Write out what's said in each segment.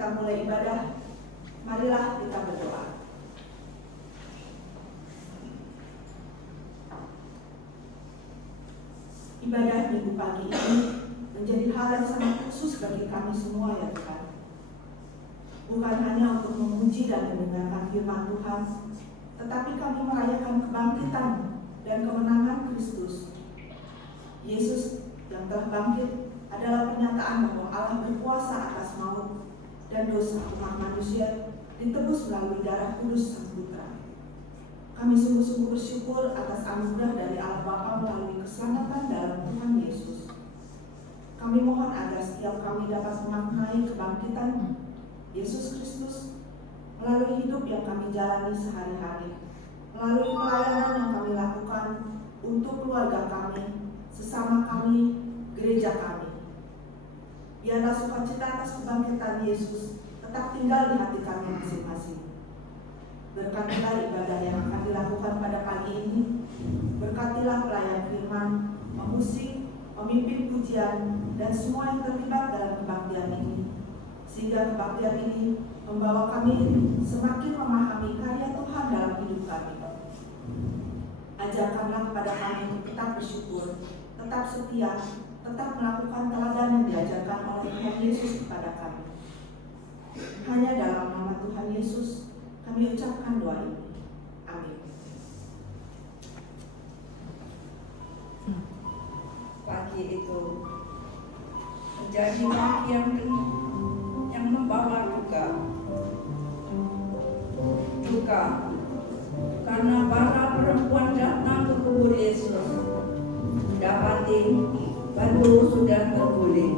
kita mulai ibadah, marilah kita berdoa. Ibadah minggu pagi ini menjadi hal yang sangat khusus bagi kami semua ya Tuhan. Bukan hanya untuk memuji dan mendengarkan firman Tuhan, tetapi kami merayakan kebangkitan dan kemenangan Kristus. Yesus yang telah bangkit adalah pernyataan bahwa Allah berkuasa atas maut dan dosa umat manusia ditebus melalui darah kudus Sang Putra. Kami sungguh-sungguh bersyukur atas anugerah dari Allah Bapa melalui keselamatan dalam Tuhan Yesus. Kami mohon agar setiap kami dapat memaknai kebangkitan Yesus Kristus melalui hidup yang kami jalani sehari-hari, melalui pelayanan yang kami lakukan untuk keluarga kami, sesama kami, gereja kami. Biarlah sukacita atas kebangkitan Yesus tetap tinggal di hati kami masing-masing. Berkatilah ibadah yang akan dilakukan pada pagi ini. Berkatilah pelayan firman, pemusik, pemimpin pujian, dan semua yang terlibat dalam kebaktian ini. Sehingga kebaktian ini membawa kami semakin memahami karya Tuhan dalam hidup kami. Ajarkanlah kepada kami untuk tetap bersyukur, tetap setia, tetap melakukan teladan yang diajarkan oleh Tuhan Yesus kepada kami. Hanya dalam nama Tuhan Yesus kami ucapkan doa ini. Amin. Pagi itu menjadi pagi yang membawa duka karena para perempuan datang ke kubur Yesus mendapati batu sudah terguling.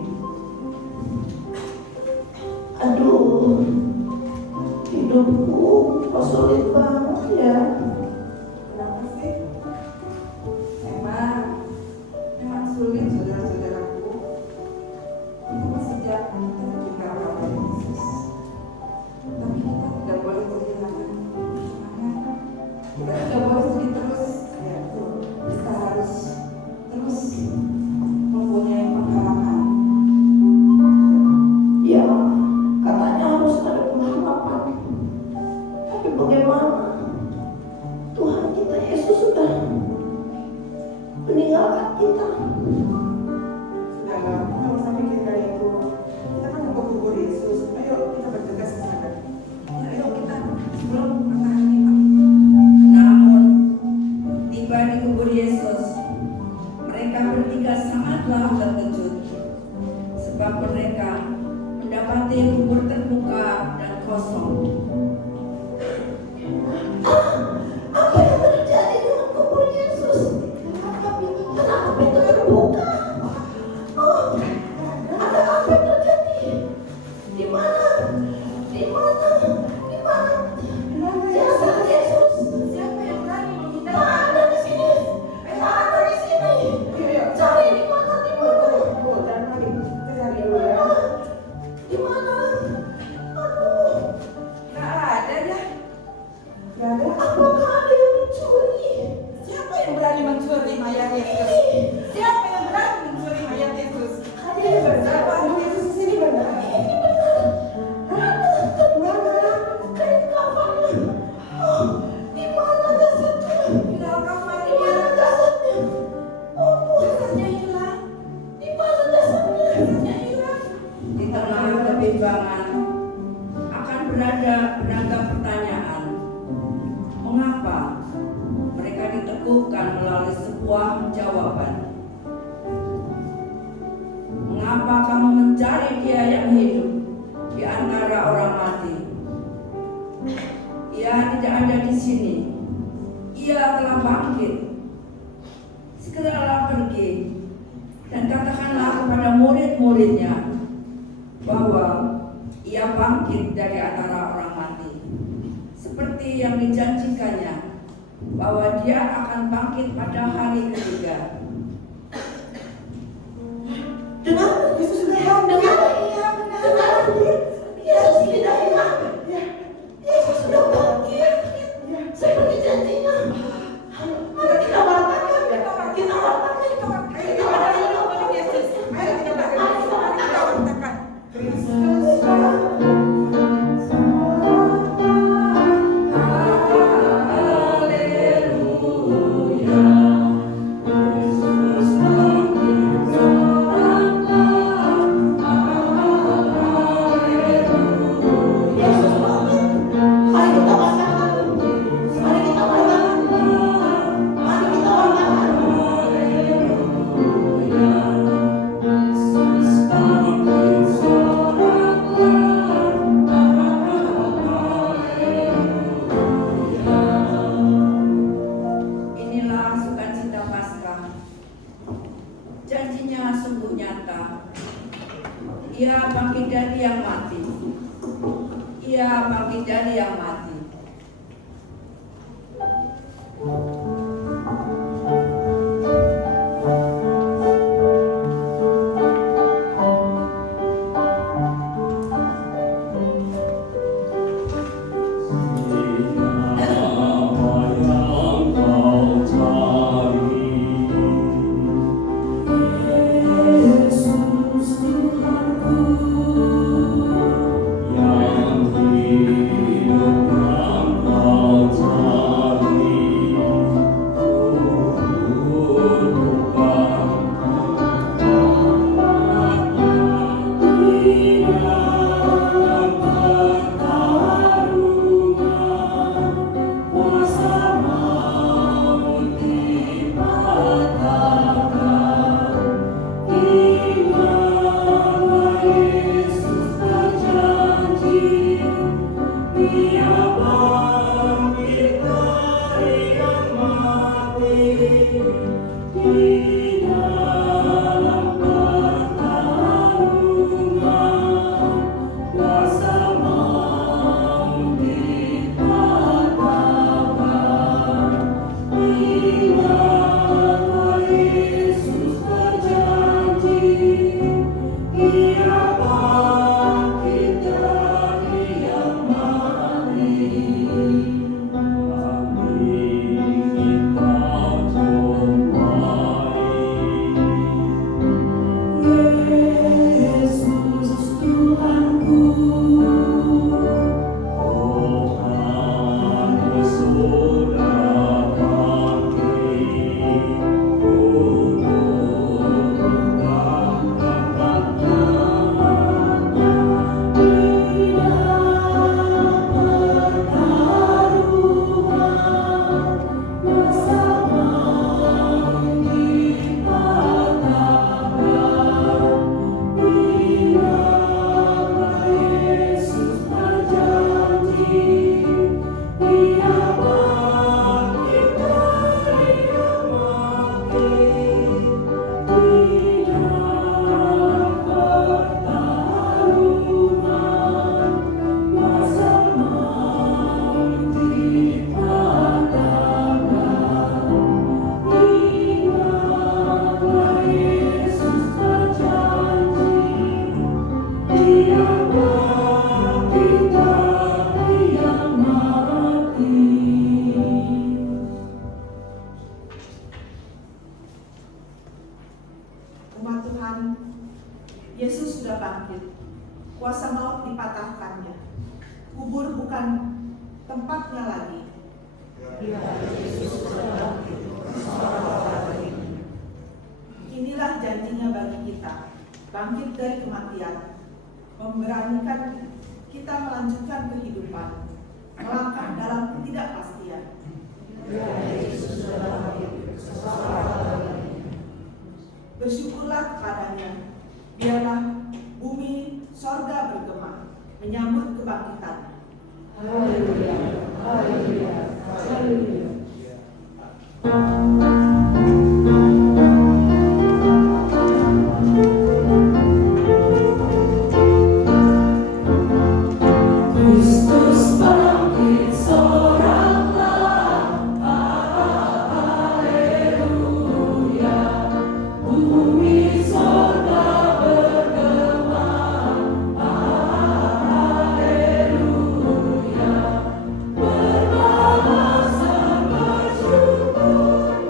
Aduh, hidupku kok sulit banget ya. Kenapa sih? Memang sulit saudara-saudaraku. Itu sejak kita berbicara pada Yesus. Tapi kita tidak boleh kehilangan semangat. Kita tidak boleh sedih terus. Ya, kita harus terus mempunyai pengharapan. Ya, katanya harus ada pengharapan. Tapi bagaimana? Tuhan kita Yesus sudah meninggalkan kita. Sudahlah, nggak usah pikirkan itu. Kita kan mau kubur Yesus. Ayo kita bergegas ke sana. Ayo kita sebelum matahari Namun tiba di kubur Yesus, mereka bertiga sangatlah terkejut sebab mereka mendapati kubur terbuka dan kosong. Apa yang terjadi dengan kubur Yesus? Kenapa pintu terbuka? Oh, ada apa yang terjadi? Di mana? Di mana? Di mana? Jasad Yesus. Siapa yang berani menghindar? Tak ada di sini. Tak ada di sini. Cari di mana? Di mana? Dan mari kita cari dulu ya. Di mana? Aduh, Nggak ada dah. Nggak ada. apakah ada yang mencuri? Siapa yang berani mencuri mayat Yesus? Siapa yang berani mencuri mayat Yesus? Ada yang benar. Yesus di sini benar. Ini benar. Mana? Kain kafannya. Oh, di mana jasadnya? Di dalam Di kamarnya. mana jasadnya? Oh, Jasadnya hilang. di mana jasadnya? Jasadnya hilang. Di tengah kebimbangan akan beragam pertanyaan. Mengapa mereka diteguhkan melalui sebuah jawaban? Mengapa kamu mencari Dia yang hidup di antara orang mati? Ia tidak ada di sini. Ia telah bangkit. Segeralah pergi dan katakanlah kepada murid-muridnya bahwa Ia bangkit dari antara orang mati, seperti yang dijanjikannya, bahwa Dia akan bangkit pada hari ketiga. Dengar, Yesus sudah hilang. Dengar, iya benar. Dengar, Yesus tidak hilang. Yesus sudah bangkit. Seperti janjinya. Mari kita wartakan. Kita wartakan. Kita wartakan. Yesus. Mari kita bergerak. Kita wartakan. Kristus. Ia bangkit dari yang mati. Umat Tuhan, Yesus sudah bangkit. Kuasa maut dipatahkannya. Kubur bukan tempatnya lagi. Inilah janjinya bagi kita, bangkit dari kematian, memberanikan kita melanjutkan kehidupan, melangkah dalam ketidakpastian. Bersyukurlah kepadanya, biarlah bumi, sorga bergema, menyambut kebangkitan. Haleluya, haleluya, haleluya. Kristus bangkit soraklah, haleluya. Bumi sorga bergema, haleluya. Berbalasan bersyukur.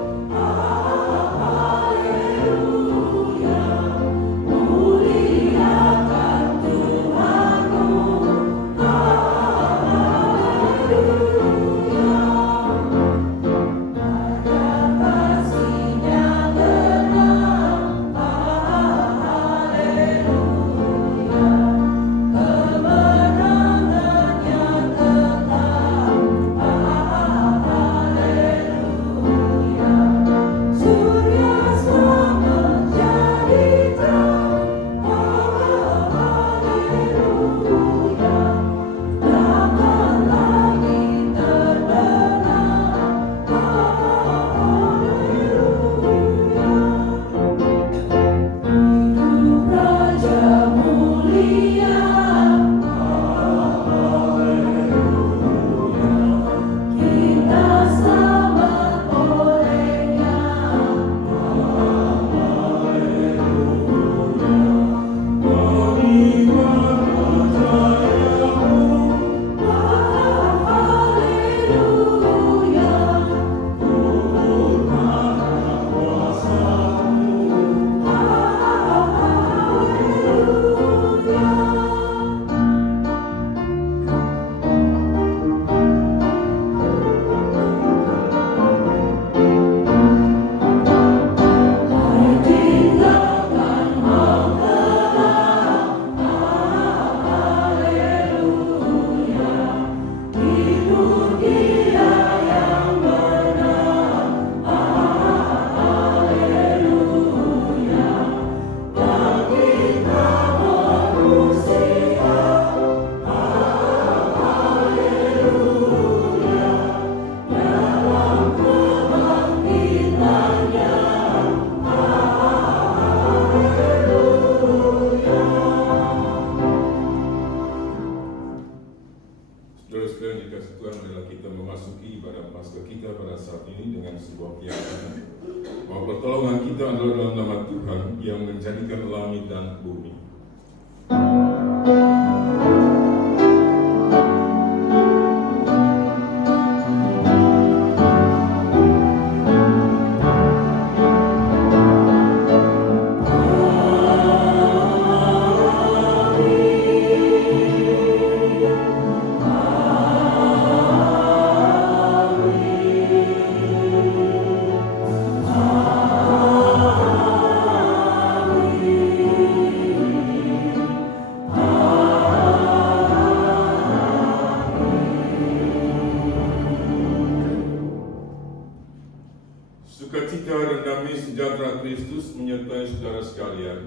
Saudara sekalian, dikasih Tuhan adalah kita memasuki ibadah Paskah kita pada saat ini dengan sebuah keyakinan bahwa pertolongan kita adalah dalam nama Tuhan yang menjadikan langit dan bumi. Sukacita dan damai sejahtera Kristus menyertai saudara sekalian.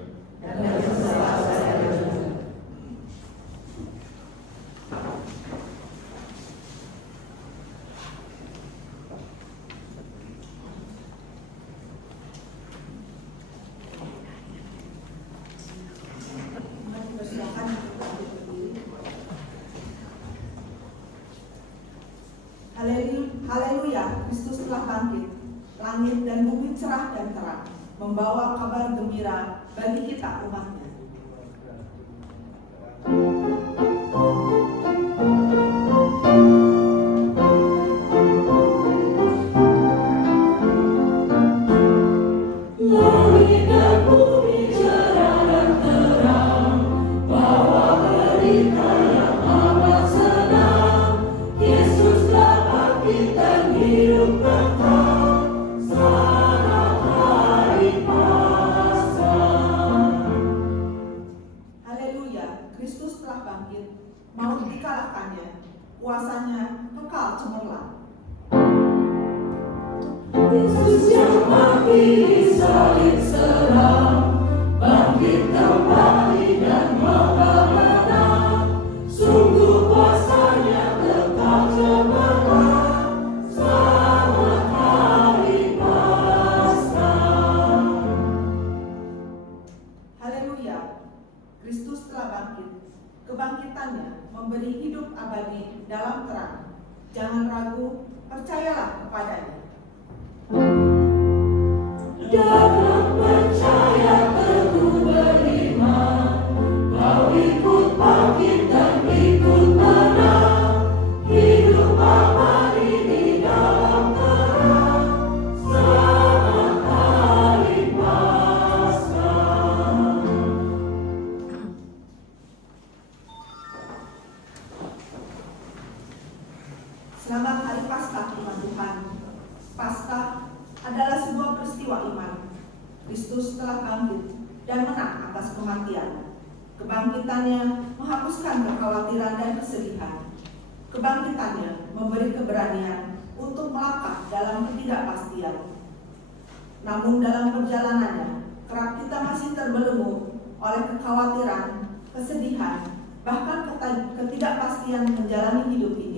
Mari persilakan untuk berdiri. Haleluya, Kristus telah bangkit. Langit dan bumi cerah dan terang, membawa kabar gembira bagi kita umatnya. Langit dan bumi cerah dan terang, bawa berita yang amat senang. Yesus telah bangkit dan hidup kekal. Kristus telah bangkit, maut dikalahkannya, kuasanya kekal cemerlang. Yesus yang mati disalib serang, bangkit kembali dan menang. Sungguh kuasanya kekal cemerlang. Selamat hari Paskah. Haleluya, Kristus telah bangkit. Kebangkitannya memberi hidup abadi dalam terang. Jangan ragu, percayalah kepadanya. Dalam percaya teguh beriman, kau ikut bangkit dan ikut menang. Hidup abadi di dalam terang. Selamat hari Paskah. Selamat hari Paskah, umat Tuhan. Paskah adalah sebuah peristiwa iman. Kristus telah bangkit dan menang atas kematian. Kebangkitannya menghapuskan kekhawatiran dan kesedihan. Kebangkitannya memberi keberanian untuk melangkah dalam ketidakpastian. Namun dalam perjalanannya, kerap kita masih terbelenggu oleh kekhawatiran, kesedihan, bahkan ketidakpastian menjalani hidup ini.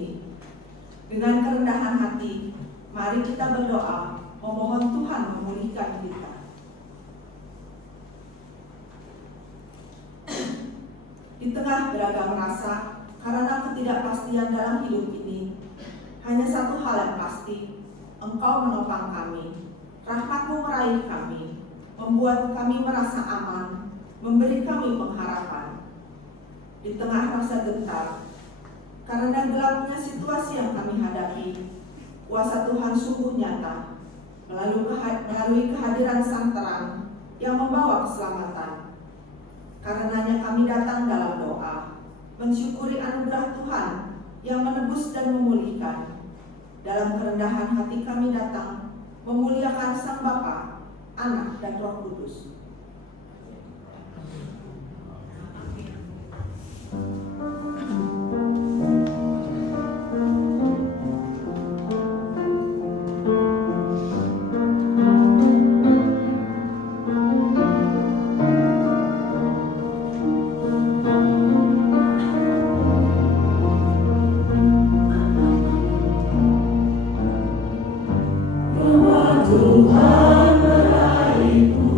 Dengan kerendahan hati, mari kita berdoa, memohon Tuhan memulihkan kita. Di tengah beragam rasa, karena ketidakpastian dalam hidup ini, hanya satu hal yang pasti, Engkau menopang kami, rahmat-Mu meraih kami, membuat kami merasa aman, memberi kami pengharapan. Di tengah rasa gentar, karena gelapnya situasi yang kami hadapi, kuasa Tuhan sungguh nyata, melalui kehadiran Sang Terang yang membawa keselamatan. Karenanya kami datang dalam doa, mensyukuri anugerah Tuhan yang menebus dan memulihkan. Dalam kerendahan hati kami datang, memuliakan Sang Bapa, Anak, dan Roh Kudus. Tuhan meraihku.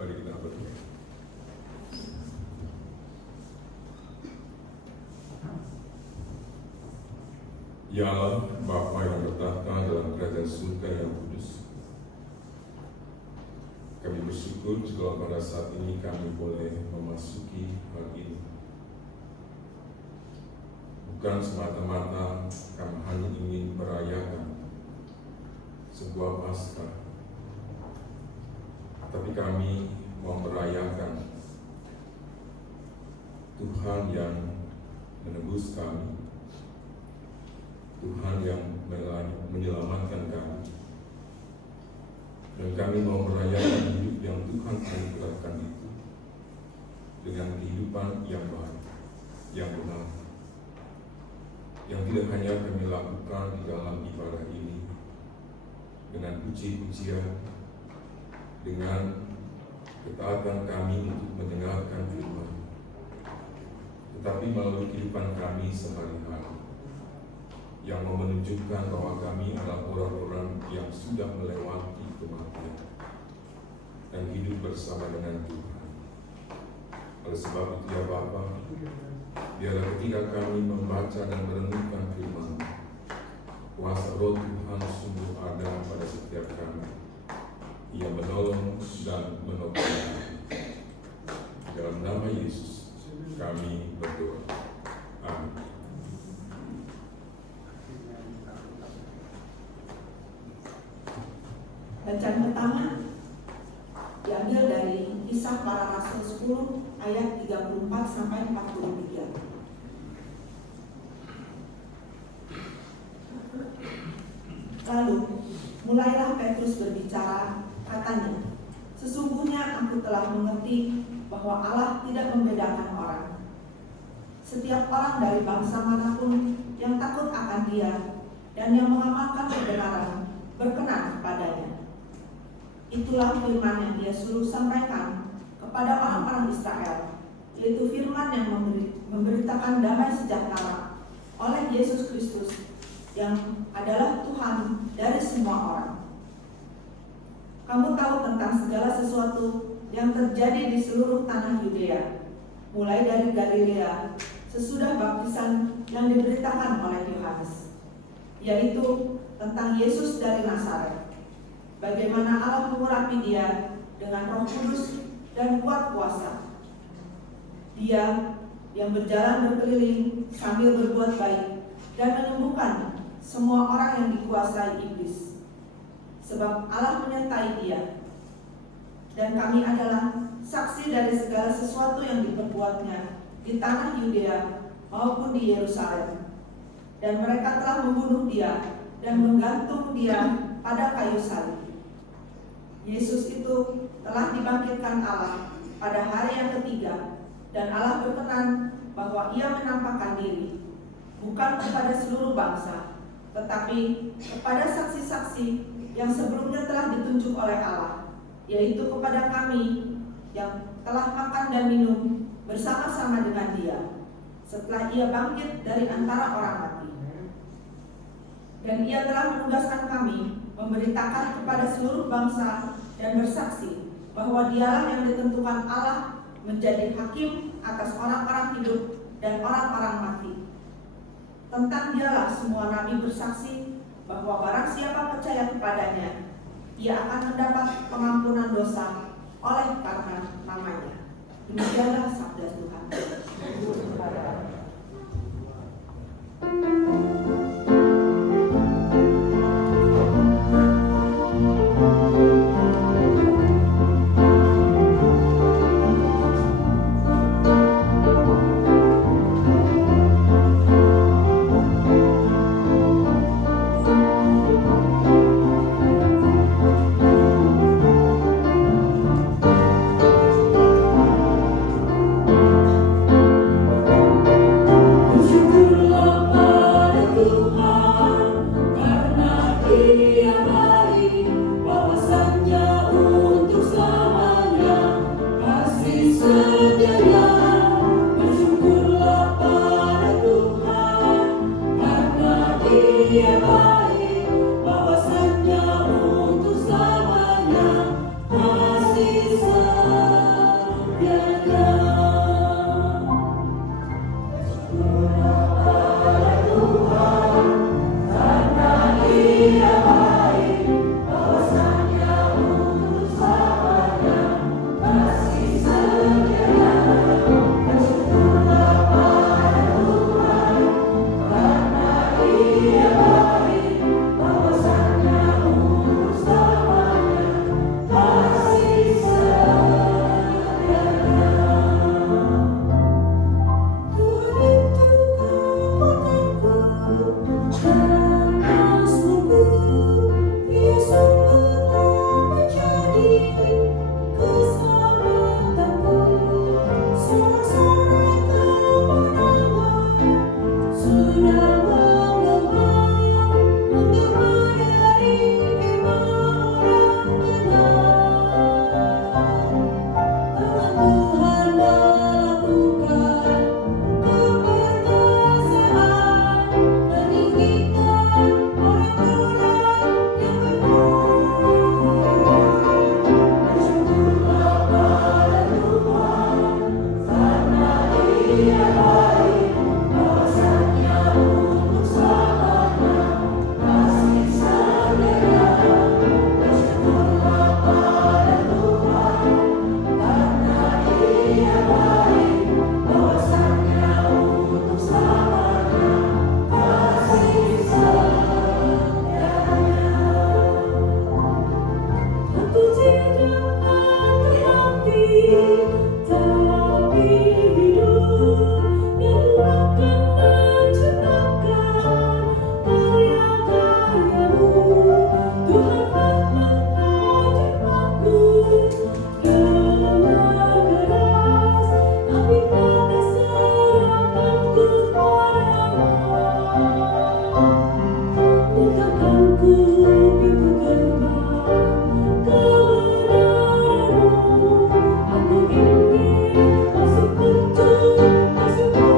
Mari kita berdoa. Ya Allah, Bapa yang bertahta dalam kerajaan surga yang kudus, kami bersyukur jika pada saat ini kami boleh memasuki hari ini. Bukan semata-mata kami hanya ingin merayakan sebuah Paskah, tapi kami mau merayakan Tuhan yang menebus kami, Tuhan yang menyelamatkan kami, dan kami mau merayakan hidup yang Tuhan anugerahkan itu dengan kehidupan yang baik, yang benar, yang tidak hanya kami lakukan di dalam ibadah ini dengan puji-pujian, dengan ketaatan kami untuk mendengarkan firman, tetapi melalui kehidupan kami sehari-hari yang mau menunjukkan bahwa kami adalah orang-orang yang sudah melewati kematian dan hidup bersama dengan Tuhan. Oleh sebab itu ya Bapa, biarlah ketika kami membaca dan merenungkan firman, kuasa Roh Tuhan sungguh ada pada setiap kami. Ia menolong dan menopang kami. Dalam nama Yesus kami berdoa. Amin. Bacaan pertama diambil dari Kisah Para Rasul 10 ayat 34 sampai 43. Lalu mulailah Petrus berbicara, katanya, "Sesungguhnya aku telah mengerti bahwa Allah tidak membedakan orang. Setiap orang dari bangsa manapun yang takut akan Dia dan yang mengamalkan kebenaran berkenan kepadanya. Itulah firman yang Dia suruh sampaikan kepada orang-orang Israel, yaitu firman yang memberitakan damai sejahtera oleh Yesus Kristus yang adalah Tuhan dari semua orang. Kamu tahu tentang segala sesuatu yang terjadi di seluruh tanah Yudea, mulai dari Galilea sesudah baptisan yang diberitakan oleh Yohanes, yaitu tentang Yesus dari Nazaret, bagaimana Allah mengurapi Dia dengan Roh Kudus dan kuat kuasa. Dia yang berjalan berkeliling sambil berbuat baik dan menyembuhkan semua orang yang dikuasai iblis, sebab Allah menyertai Dia. Dan kami adalah saksi dari segala sesuatu yang diperbuatnya di tanah Yudea maupun di Yerusalem. Dan mereka telah membunuh Dia dan menggantung Dia pada kayu salib. Yesus itu telah dibangkitkan Allah pada hari yang ketiga, dan Allah berkenan bahwa Ia menampakkan diri bukan kepada seluruh bangsa, tetapi kepada saksi-saksi yang sebelumnya telah ditunjuk oleh Allah, yaitu kepada kami yang telah makan dan minum bersama-sama dengan Dia setelah Ia bangkit dari antara orang mati. Dan Ia telah menugaskan kami memberitakan kepada seluruh bangsa dan bersaksi bahwa Dialah yang ditentukan Allah menjadi hakim atas orang-orang hidup dan orang-orang mati. Tentang Dialah semua nabi bersaksi bahwa barang siapa percaya kepadanya, ia akan mendapat pengampunan dosa oleh karena namanya. Demikianlah sabda Tuhan. Ia baik, bahwasannya untuk selamanya kasih setianya. Bersyukurlah pada Tuhan, karena Ia baik, bahwasannya untuk selamanya kasih setianya. Bersyukurlah pada Tuhan, karena Ia baik, bahwasannya untuk selamanya kasih setianya. Tuhan itu kekuatanku dan asmurku, Ia sungguh telah menjadi keselamatanku. Sorak-sorai kemenangan sudah menggema dari kemah orang benar. Tangan Tuhan melakukan keperkasaan, meninggikan orang-orang yang benar. Bersyukurlah pada Tuhan, karena Ia baik, bahwasannya untuk selamanya kasih setianya. Bersyukurlah pada Tuhan, karena Ia baik, bahwasannya untuk selamanya kasih setianya. Aku tidak akan mati, tapi hidup, dan Ku akan menceritakan karya-karya-Mu. Tuhan mengajarkanku dengan keras, tapi tak serahkanku padamu. Bukakanku pintu gerbang kebenaran-Mu, aku ingin masuk masukmu.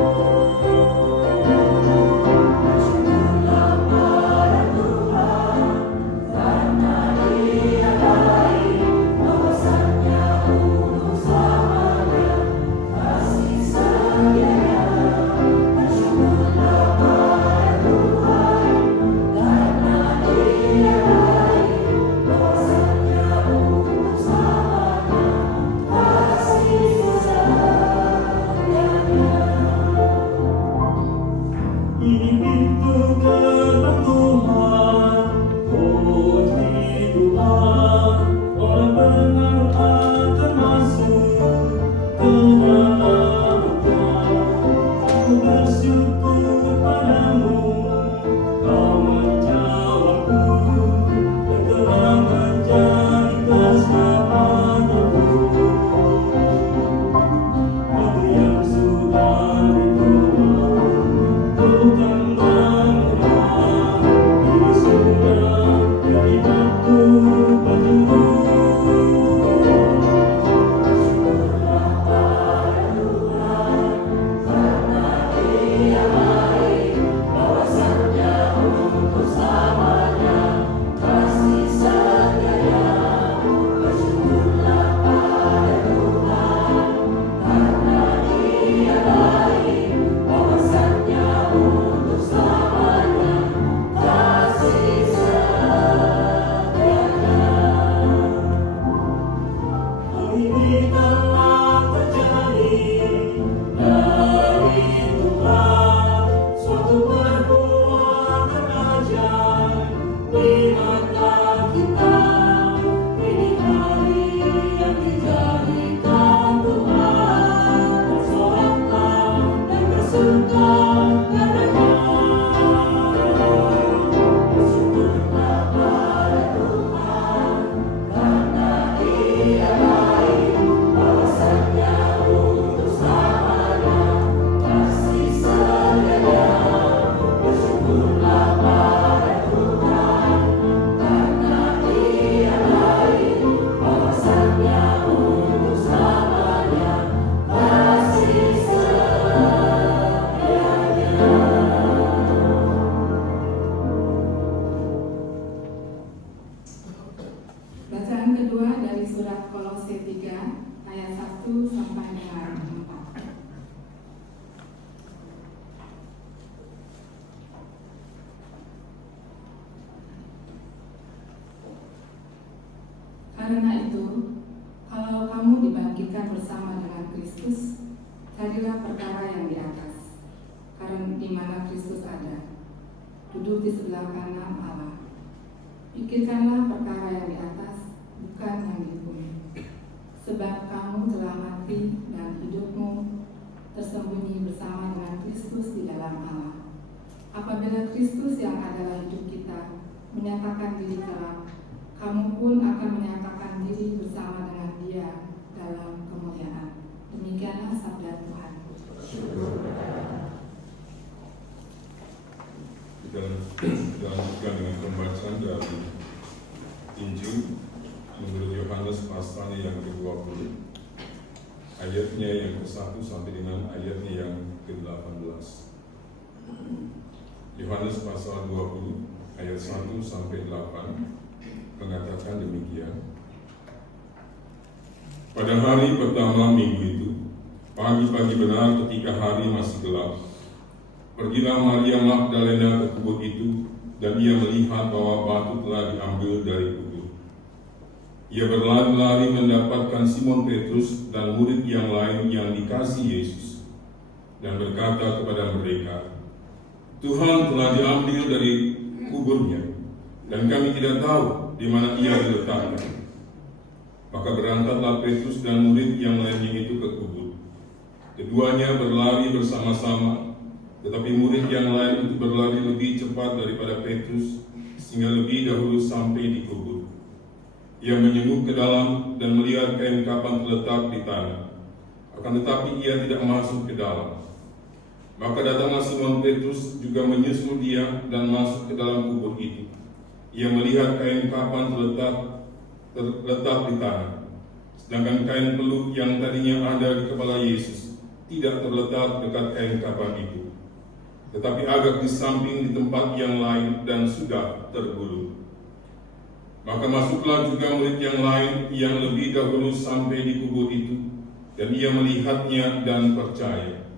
Bersyukurlah pada Tuhan, karena Ia baik, bahwasannya untuk selamanya kasih setianya. Bersyukurlah pada Tuhan, karena Ia baik, bahwasannya untuk selamanya kasih setianya. Ini pintu gerbang Tuhan, puji Tuhan, orang benar akan masuk ke dalamnya. Aku bersyukur padamu, Kau menjawabku, dan telah menjadi keselamatanku. Batu yang sudah dikubur, bukan bangunan, ini sudah jadi batu batu. Bersyukurlah pada Tuhan, karena Ia baik, bahwasannya untuk selamanya kasih setianya. Bersyukurlah pada Tuhan, karena Ia baik, bahwasannya untuk selamanya kasih setianya. Hal ini telah terjadi dari Tuhan, suatu perbuatan ajaib di mata kita. Ini hari yang dijadikan Tuhan, bersoraklah dan bersuka karenanya. Bersyukurlah pada Tuhan, karena Ia baik, bahwasannya untuk selamanya kasih setianya. Bersyukurlah pada Tuhan, karena Ia baik, bahwasannya untuk selamanya kasih setianya. carilah perkara yang di atas, karena di mana Kristus ada, duduk di sebelah kanan Allah. Pikirkanlah perkara yang di atas, bukan yang di bumi. Sebab kamu telah mati dan hidupmu tersembunyi bersama dengan Kristus di dalam Allah. Apabila Kristus yang adalah hidup kita menyatakan diri kelak, kamu pun akan menyatakan diri bersama dengan Dia dalam kemuliaan. Demikianlah sabda Tuhan. Kita lanjutkan dengan pembacaan dari Injil menurut Yohanes pasal yang ke-20, ayatnya yang ke-1 sampai dengan ayatnya yang ke-18. Yohanes pasal 20 ayat 1 sampai 8 mengatakan demikian. Pada hari pertama minggu itu, pagi-pagi benar ketika hari masih gelap, pergilah Maria Magdalena ke kubur itu, dan ia melihat bahwa batu telah diambil dari kubur. Ia berlari-lari mendapatkan Simon Petrus dan murid yang lain yang dikasihi Yesus, dan berkata kepada mereka, "Tuhan telah diambil dari kuburnya, dan kami tidak tahu di mana ia diletakkan." Maka berangkatlah Petrus dan murid yang lainnya itu ke kubur. Keduanya berlari bersama-sama, tetapi murid yang lain itu berlari lebih cepat daripada Petrus, sehingga lebih dahulu sampai di kubur. Ia menyenguk ke dalam dan melihat kain kapan terletak di tanah, akan tetapi ia tidak masuk ke dalam. Maka datanglah Simon Petrus juga menyusul dia dan masuk ke dalam kubur itu. Ia melihat kain kapan terletak di tanah, sedangkan kain peluk yang tadinya ada di kepala Yesus tidak terletak dekat kain kapan itu, tetapi agak di samping di tempat yang lain dan sudah tergulung. Maka masuklah juga murid yang lain yang lebih dahulu sampai di kubur itu, dan ia melihatnya dan percaya.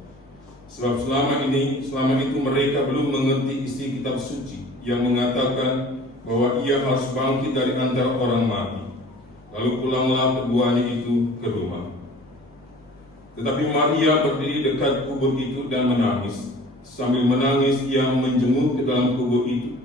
Sebab selama itu mereka belum mengerti isi kitab suci yang mengatakan bahwa ia harus bangkit dari antara orang mati. Lalu pulanglah keduanya itu ke rumah. Tetapi Maria berdiri dekat kubur itu dan menangis. Sambil menangis ia menjenguk ke dalam kubur itu,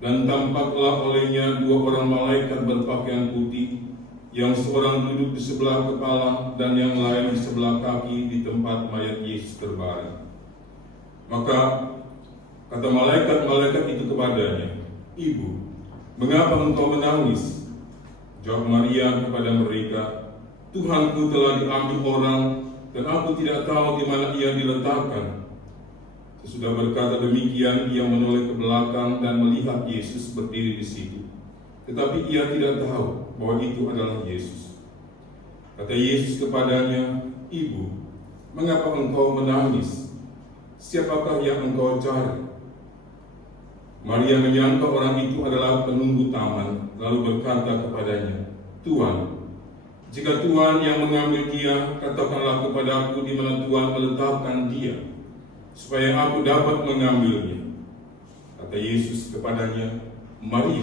dan tampaklah olehnya dua orang malaikat berpakaian putih, yang seorang duduk di sebelah kepala dan yang lain di sebelah kaki di tempat mayat Yesus terbaring. Maka kata malaikat-malaikat itu kepadanya, "Ibu, mengapa engkau menangis?" Jawab Maria kepada mereka, "Tuhanku telah diambil orang, dan aku tidak tahu di mana ia diletakkan." Sesudah berkata demikian, ia menoleh ke belakang dan melihat Yesus berdiri di situ. Tetapi ia tidak tahu bahwa itu adalah Yesus. Kata Yesus kepadanya, "Ibu, mengapa engkau menangis? Siapakah yang engkau cari?" Maria menyangka orang itu adalah penunggu taman, lalu berkata kepadanya, "Tuan, jika Tuhan yang mengambil dia, katakanlah kepadaku di mana Tuhan meletakkan dia, supaya aku dapat mengambilnya." Kata Yesus kepadanya, "Maria."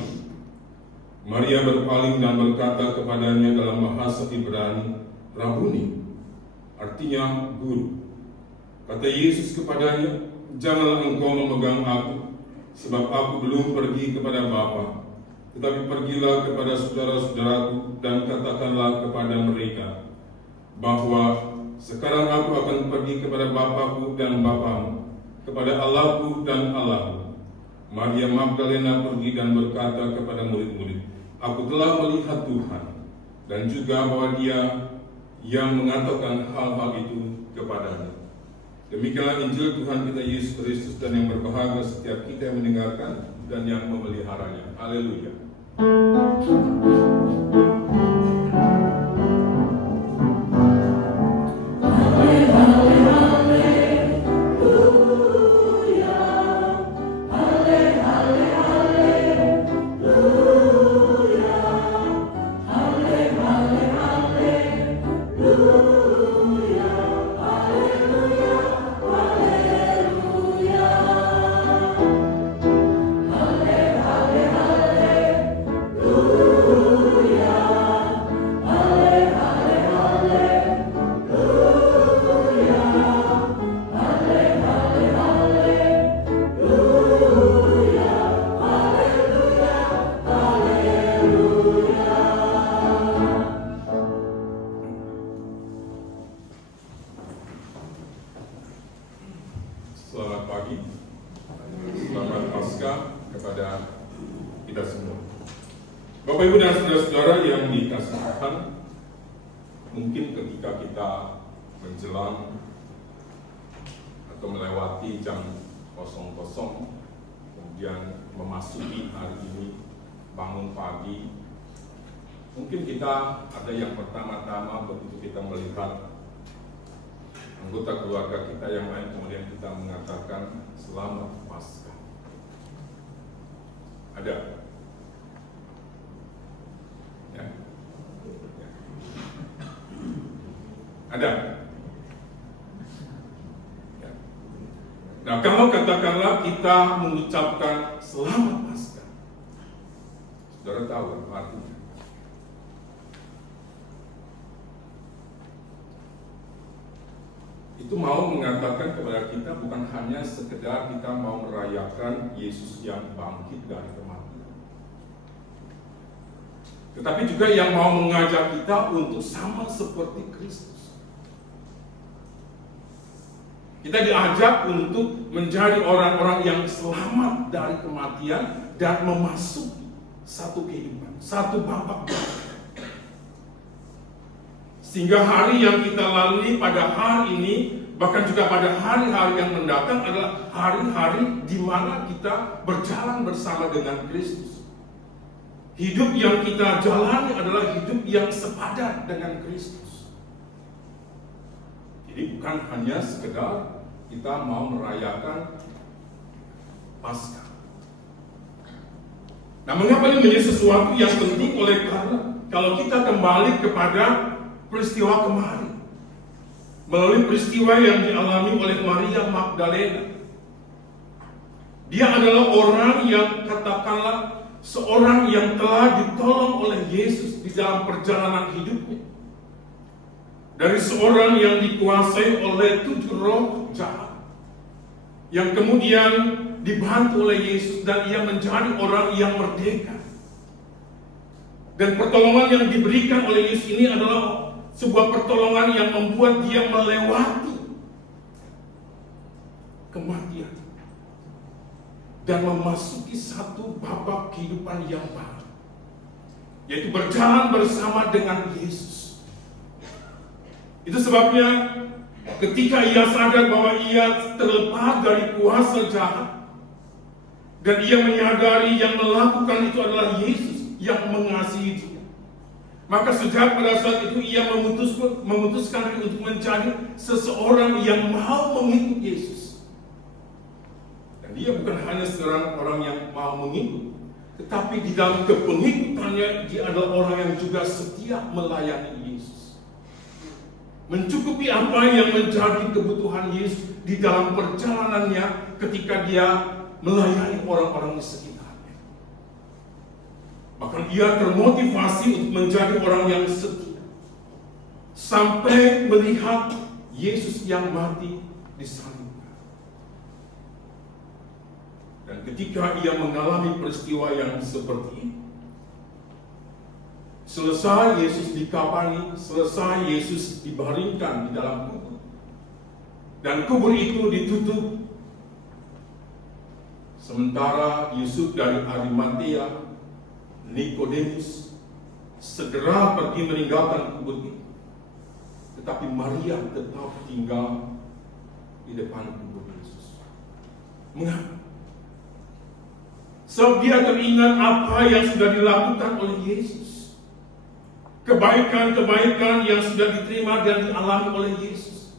Maria berpaling dan berkata kepadanya dalam bahasa Ibrani, "Rabuni," artinya guru. Kata Yesus kepadanya, "Janganlah engkau memegang aku, sebab aku belum pergi kepada Bapa. Tetapi pergilah kepada saudara-saudaraku dan katakanlah kepada mereka bahwa sekarang aku akan pergi kepada Bapakku dan Bapamu, kepada Allahku dan Allahmu." Maria Magdalena pergi dan berkata kepada murid-murid, "Aku telah melihat Tuhan," dan juga bahwa Dia yang mengatakan hal-hal itu kepadanya. Demikianlah Injil Tuhan kita Yesus Kristus, dan yang berbahagia setiap kita yang mendengarkan dan yang memeliharanya. Haleluya. Hallelujah. Paskah kepada kita semua. Bapak Ibu dan saudara-saudara yang dikasihi Tuhan, mungkin ketika kita menjelang atau melewati jam 00, kemudian memasuki hari ini, bangun pagi, mungkin kita ada yang pertama-tama begitu kita melihat anggota keluarga kita yang lain, kemudian kita mengatakan selamat Paskah. Ada? Ya. Ya. Ada? Ya. Nah, kalau katakanlah kita mengucapkan selamat Paskah, saudara tahu apa artinya? Itu mau mengatakan kepada kita bukan hanya sekedar kita mau merayakan Yesus yang bangkit dari kematian, tetapi juga yang mau mengajak kita untuk sama seperti Kristus. Kita diajak untuk menjadi orang-orang yang selamat dari kematian dan memasuki satu kehidupan, satu babak baru. Sehingga hari yang kita lalui pada hari ini, bahkan juga pada hari-hari yang mendatang adalah hari-hari di mana kita berjalan bersama dengan Kristus. Hidup yang kita jalani adalah hidup yang sepadan dengan Kristus. Jadi bukan hanya sekedar kita mau merayakan Paskah. Nah, mengapa ini menjadi sesuatu yang penting? Oleh karena kalau kita kembali kepada peristiwa kemarin, melalui peristiwa yang dialami oleh Maria Magdalena, dia adalah orang yang katakanlah seorang yang telah ditolong oleh Yesus di dalam perjalanan hidupnya, dari seorang yang dikuasai oleh 7 roh jahat, yang kemudian dibantu oleh Yesus dan ia menjadi orang yang merdeka. Dan pertolongan yang diberikan oleh Yesus ini adalah sebuah pertolongan yang membuat dia melewati kematian dan memasuki satu babak kehidupan yang baru, yaitu berjalan bersama dengan Yesus. Itu sebabnya ketika ia sadar bahwa ia terlepas dari kuasa jahat dan ia menyadari yang melakukan itu adalah Yesus yang mengasihi dia, maka sejak pada saat itu ia memutuskan untuk menjadi seseorang yang mau mengikut Yesus. Dan dia bukan hanya seorang orang yang mau mengikut, tetapi di dalam kepengikutannya dia adalah orang yang juga setia melayani Yesus, mencukupi apa yang menjadi kebutuhan Yesus di dalam perjalanannya ketika dia melayani orang-orang di sekitar. Bahkan ia termotivasi untuk menjadi orang yang setia sampai melihat Yesus yang mati di salib. Dan ketika ia mengalami peristiwa yang seperti ini, selesai Yesus dikafani, selesai Yesus dibaringkan di dalam kubur, dan kubur itu ditutup, sementara Yusuf dari Arimatea, Nikodemus segera pergi meninggalkan kubur itu, tetapi Maria tetap tinggal di depan kubur Yesus. Mengapa? Sebab dia teringat apa yang sudah dilakukan oleh Yesus, kebaikan-kebaikan yang sudah diterima dan dialami oleh Yesus.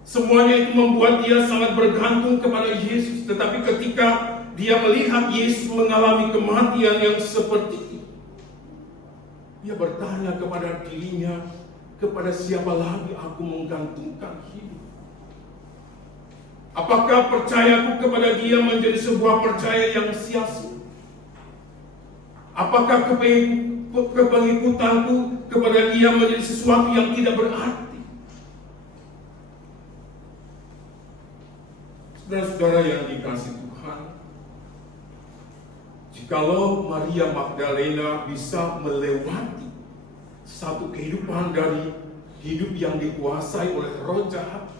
Semuanya itu membuat dia sangat bergantung kepada Yesus. Tetapi ketika dia melihat Yesus mengalami kematian yang seperti itu, dia bertanya kepada dirinya, kepada siapa lagi aku menggantungkan hidup? Apakah percayaku kepada dia menjadi sebuah percaya yang sia-sia? Apakah kepengikutanku kepada dia menjadi sesuatu yang tidak berarti? Saudara-saudara yang dikasihi Tuhan, jikalau Maria Magdalena bisa melewati satu kehidupan dari hidup yang dikuasai oleh roh jahat,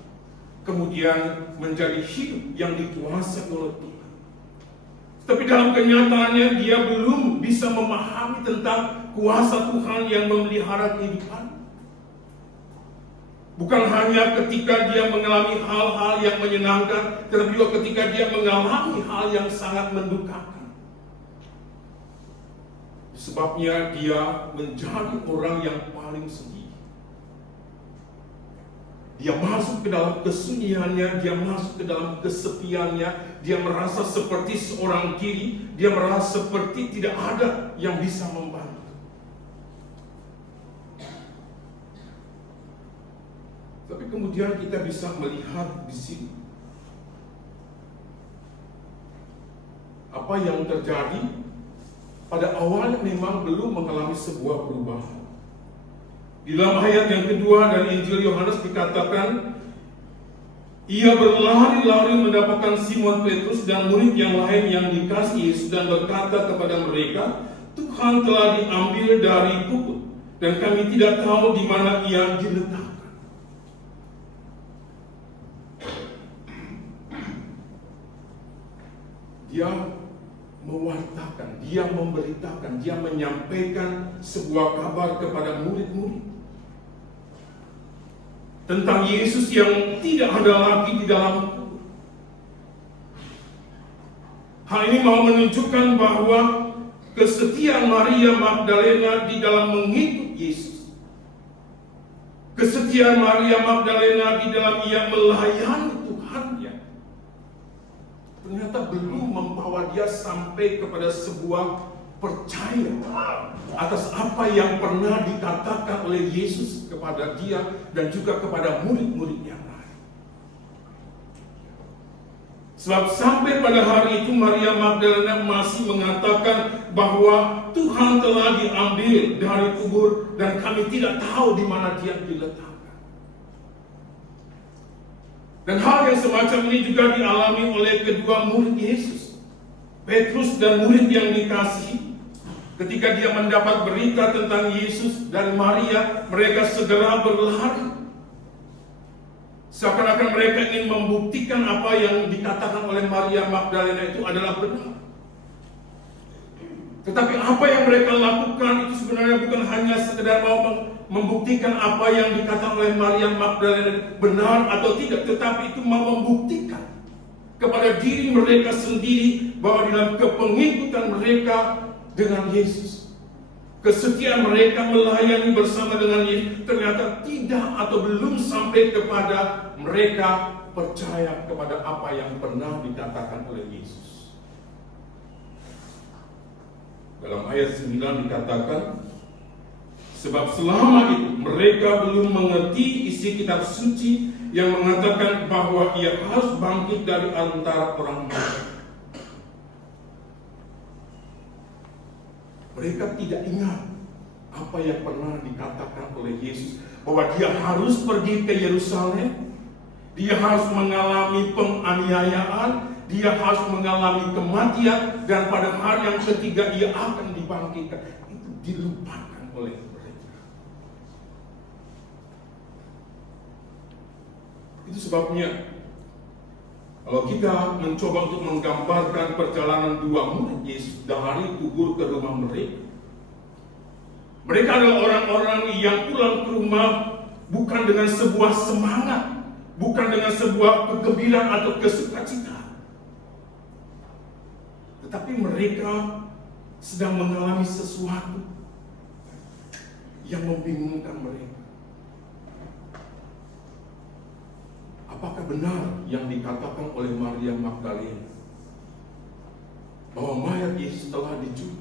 kemudian menjadi hidup yang dikuasai oleh Tuhan, Tapi dalam kenyataannya dia belum bisa memahami tentang kuasa Tuhan yang memelihara kehidupan. Bukan hanya ketika dia mengalami hal-hal yang menyenangkan, tetapi juga ketika dia mengalami hal yang sangat mendukakan. Sebabnya dia menjadi orang yang paling sedih. Dia masuk ke dalam kesunyiannya, dia masuk ke dalam kesepiannya, dia merasa seperti seorang diri, dia merasa seperti tidak ada yang bisa membantu. Tapi kemudian kita bisa melihat di sini apa yang terjadi. Pada awalnya memang belum mengalami sebuah perubahan. Di dalam ayat yang kedua dari Injil Yohanes dikatakan, ia berlari-lari mendapatkan Simon Petrus dan murid yang lain yang dikasihi Yesus dan berkata kepada mereka, Tuhan telah diambil dari kubur dan kami tidak tahu di mana ia diletakkan. Dia mewartakan, dia memberitakan, dia menyampaikan sebuah kabar kepada murid-murid tentang Yesus yang tidak ada lagi di dalam kubur. Hal ini mau menunjukkan bahwa kesetiaan Maria Magdalena di dalam mengikut Yesus, kesetiaan Maria Magdalena di dalam ia melayani Tuhannya, ternyata belum membawa dia sampai kepada sebuah percaya atas apa yang pernah dikatakan oleh Yesus kepada dia dan juga kepada murid-murid yang lain. Sebab sampai pada hari itu Maria Magdalena masih mengatakan bahwa Tuhan telah diambil dari kubur dan kami tidak tahu di mana dia diletakkan. Dan hal yang semacam ini juga dialami oleh kedua murid Yesus, Petrus dan murid yang dikasihi. Ketika dia mendapat berita tentang Yesus dari Maria, mereka segera berlari. Seakan-akan mereka ingin membuktikan apa yang dikatakan oleh Maria Magdalena itu adalah benar. Tetapi apa yang mereka lakukan itu sebenarnya bukan hanya sekedar mau membuktikan apa yang dikatakan oleh Maria Magdalena benar atau tidak, tetapi itu mau membuktikan kepada diri mereka sendiri bahwa di dalam kepengikutan mereka dengan Yesus, kesetiaan mereka melayani bersama dengan Yesus ternyata tidak atau belum sampai kepada mereka percaya kepada apa yang pernah dikatakan oleh Yesus. Dalam ayat 9 dikatakan, sebab selama itu mereka belum mengerti isi kitab suci yang mengatakan bahwa ia harus bangkit dari antara orang mati. Mereka tidak ingat apa yang pernah dikatakan oleh Yesus, bahwa dia harus pergi ke Yerusalem, dia harus mengalami penganiayaan, dia harus mengalami kematian, dan pada hari yang ketiga ia akan dibangkitkan. Itu dilupakan oleh mereka. Itu sebabnya kalau kita mencoba untuk menggambarkan perjalanan dua murid Yesus dari kubur ke rumah mereka, mereka adalah orang-orang yang pulang ke rumah bukan dengan sebuah semangat, bukan dengan sebuah kegembiraan atau kesukacita, tetapi mereka sedang mengalami sesuatu yang membingungkan mereka. Apakah benar yang dikatakan oleh Maria Magdalena bahwa mayat Yesus telah dicuri?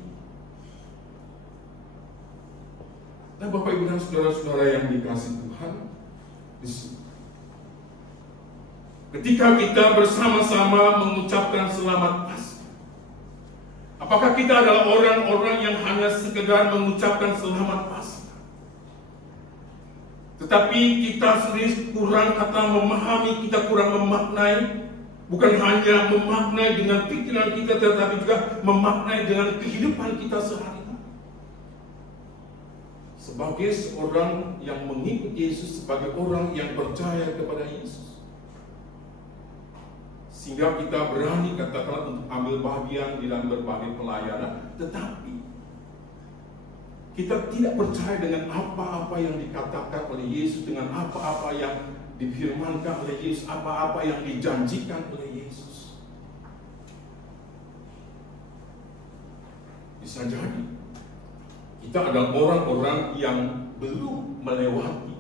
Nah, Bapak Ibu dan saudara-saudara yang dikasihi Tuhan, di sini ketika kita bersama-sama mengucapkan selamat Paskah, apakah kita adalah orang-orang yang hanya sekedar mengucapkan selamat Paskah, tetapi kita sendiri kurang kata memahami, kita kurang memaknai, bukan hanya memaknai dengan pikiran kita, tetapi juga memaknai dengan kehidupan kita sehari-hari. Sebagai seorang yang mengikut Yesus, sebagai orang yang percaya kepada Yesus, sehingga kita berani katakanlah untuk ambil berbagian di dalam berbagai pelayanan, tetapi kita tidak percaya dengan apa-apa yang dikatakan oleh Yesus, dengan apa-apa yang difirmankan oleh Yesus, apa-apa yang dijanjikan oleh Yesus. Bisa jadi kita adalah orang-orang yang belum melewati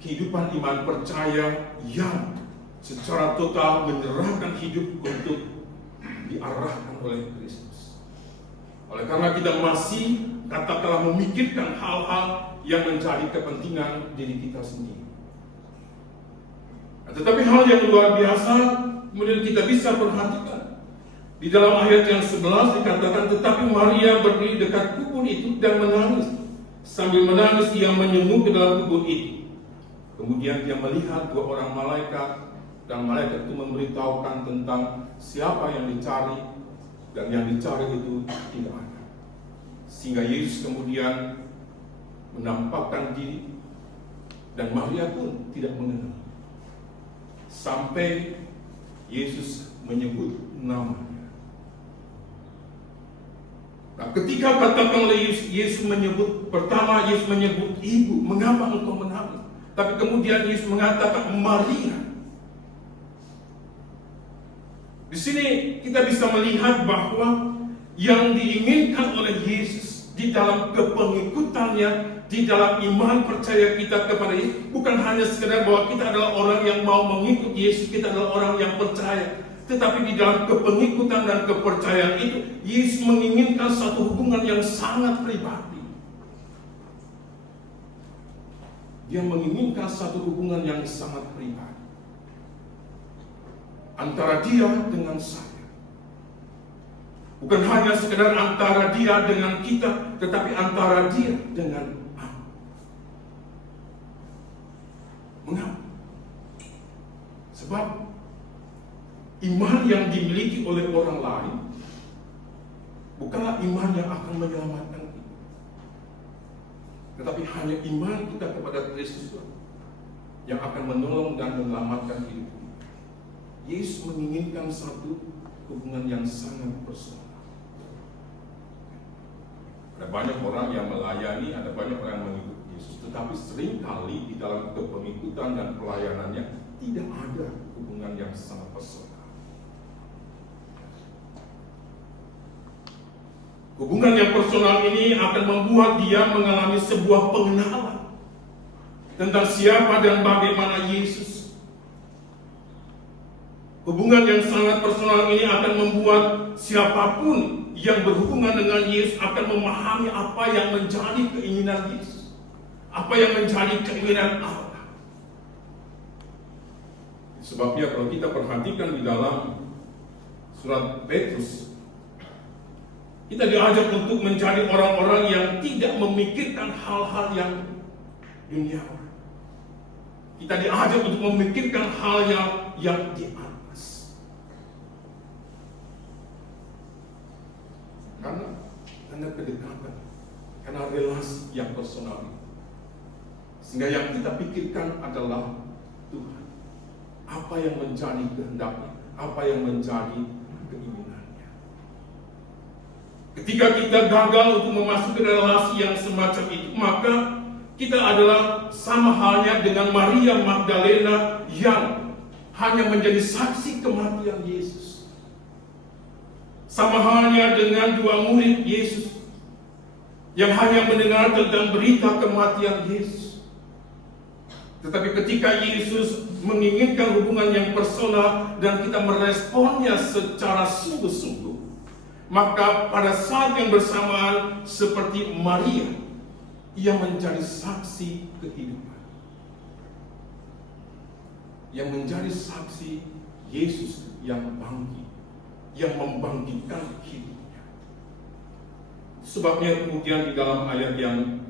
kehidupan iman percaya yang secara total menyerahkan hidup untuk diarahkan oleh Kristus. Oleh karena kita masih katakanlah memikirkan hal-hal yang menjadi kepentingan diri kita sendiri. Tetapi hal yang luar biasa kemudian kita bisa perhatikan. Di dalam ayat yang 11 dikatakan, tetapi Maria berdiri dekat kubur itu dan menangis. Sambil menangis ia menyenguh ke dalam kubur itu. Kemudian dia melihat 2 orang malaikat, dan malaikat itu memberitahukan tentang siapa yang dicari, dan yang dicari itu tidak ada. Sehingga Yesus kemudian menampakkan diri, dan Maria pun tidak mengenal. Sampai Yesus menyebut namanya. Nah, ketika katakan oleh Yesus menyebut, pertama Yesus menyebut ibu, mengapa engkau menangis? Tapi kemudian Yesus mengatakan Maria. Di sini kita bisa melihat bahwa yang diinginkan oleh Yesus di dalam kepengikutannya, di dalam iman percaya kita kepada Yesus, bukan hanya sekedar bahwa kita adalah orang yang mau mengikut Yesus, kita adalah orang yang percaya. Tetapi di dalam kepengikutan dan kepercayaan itu, Yesus menginginkan satu hubungan yang sangat pribadi. Dia menginginkan satu hubungan yang sangat pribadi antara dia dengan saya. Bukan hanya sekedar antara dia dengan kita, tetapi antara dia dengan aku. Mengapa? Sebab iman yang dimiliki oleh orang lain bukanlah iman yang akan menyelamatkan kita, tetapi hanya iman kita kepada Kristus yang akan menolong dan menyelamatkan hidup kita. Yesus menginginkan satu hubungan yang sangat personal. Ada banyak orang yang melayani, ada banyak orang yang mengikut Yesus, tetapi seringkali di dalam kepengikutan dan pelayanannya tidak ada hubungan yang sangat personal. Hubungan yang personal ini akan membuat dia mengalami sebuah pengenalan tentang siapa dan bagaimana Yesus. Hubungan yang sangat personal ini akan membuat siapapun yang berhubungan dengan Yesus akan memahami apa yang menjadi keinginan Yesus, apa yang menjadi keinginan Allah. Sebabnya kalau kita perhatikan di dalam surat Petrus, kita diajak untuk menjadi orang-orang yang tidak memikirkan hal-hal yang duniawi. Kita diajak untuk memikirkan hal yang di atas. Karena kedekatan, karena relasi yang personal. Sehingga yang kita pikirkan adalah Tuhan. Apa yang menjadi kehendaknya, apa yang menjadi keinginannya. Ketika kita gagal untuk memasuki relasi yang semacam itu, maka kita adalah sama halnya dengan Maria Magdalena yang hanya menjadi saksi kematian Yesus. Sama halnya dengan 2 murid Yesus yang hanya mendengar tentang berita kematian Yesus. Tetapi ketika Yesus menginginkan hubungan yang personal dan kita meresponnya secara sungguh-sungguh, maka pada saat yang bersamaan seperti Maria, ia menjadi saksi kehidupan. Yang menjadi saksi Yesus yang bangkit, yang membangkitkan hidupnya. Sebabnya kemudian di dalam ayat yang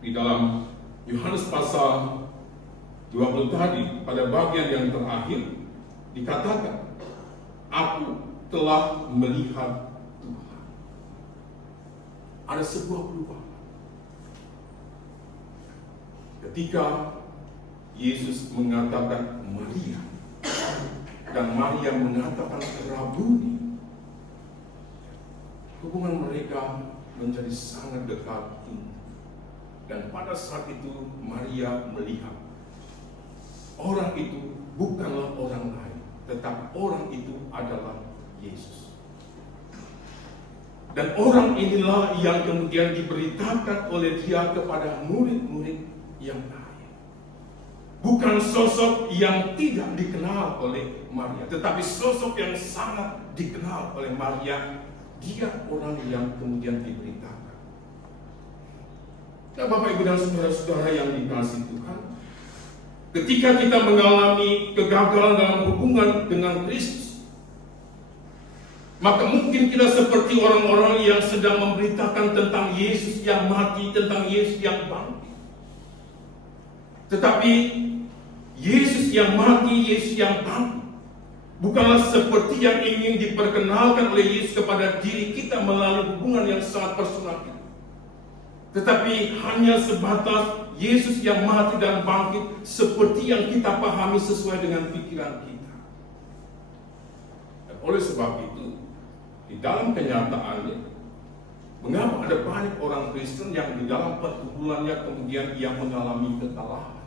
di dalam Yohanes pasal 20 tadi, pada bagian yang terakhir dikatakan, aku telah melihat Tuhan. Ada sebuah perubahan. Ketika Yesus mengatakan Maria, dan Maria mengatakan Rabuni, mereka menjadi sangat dekat. Dan pada saat itu Maria melihat orang itu bukanlah orang lain, tetapi orang itu adalah Yesus. Dan orang inilah yang kemudian diberitakan oleh dia kepada murid-murid yang lain. Bukan sosok yang tidak dikenal oleh Maria, tetapi sosok yang sangat dikenal oleh Maria. Dia orang yang kemudian diberitakan. Nah, Bapak, Ibu, dan saudara-saudara yang dikasihi Tuhan, ketika kita mengalami kegagalan dalam hubungan dengan Kristus, maka mungkin kita seperti orang-orang yang sedang memberitakan tentang Yesus yang mati, tentang Yesus yang bangkit. Tetapi Yesus yang mati, Yesus yang bangkit, bukanlah seperti yang ingin diperkenalkan oleh Yesus kepada diri kita melalui hubungan yang sangat personal kita. Tetapi hanya sebatas Yesus yang mati dan bangkit seperti yang kita pahami sesuai dengan pikiran kita. Dan oleh sebab itu, di dalam kenyataannya, mengapa ada banyak orang Kristen yang di dalam pergumulannya kemudian ia mengalami kekalahan,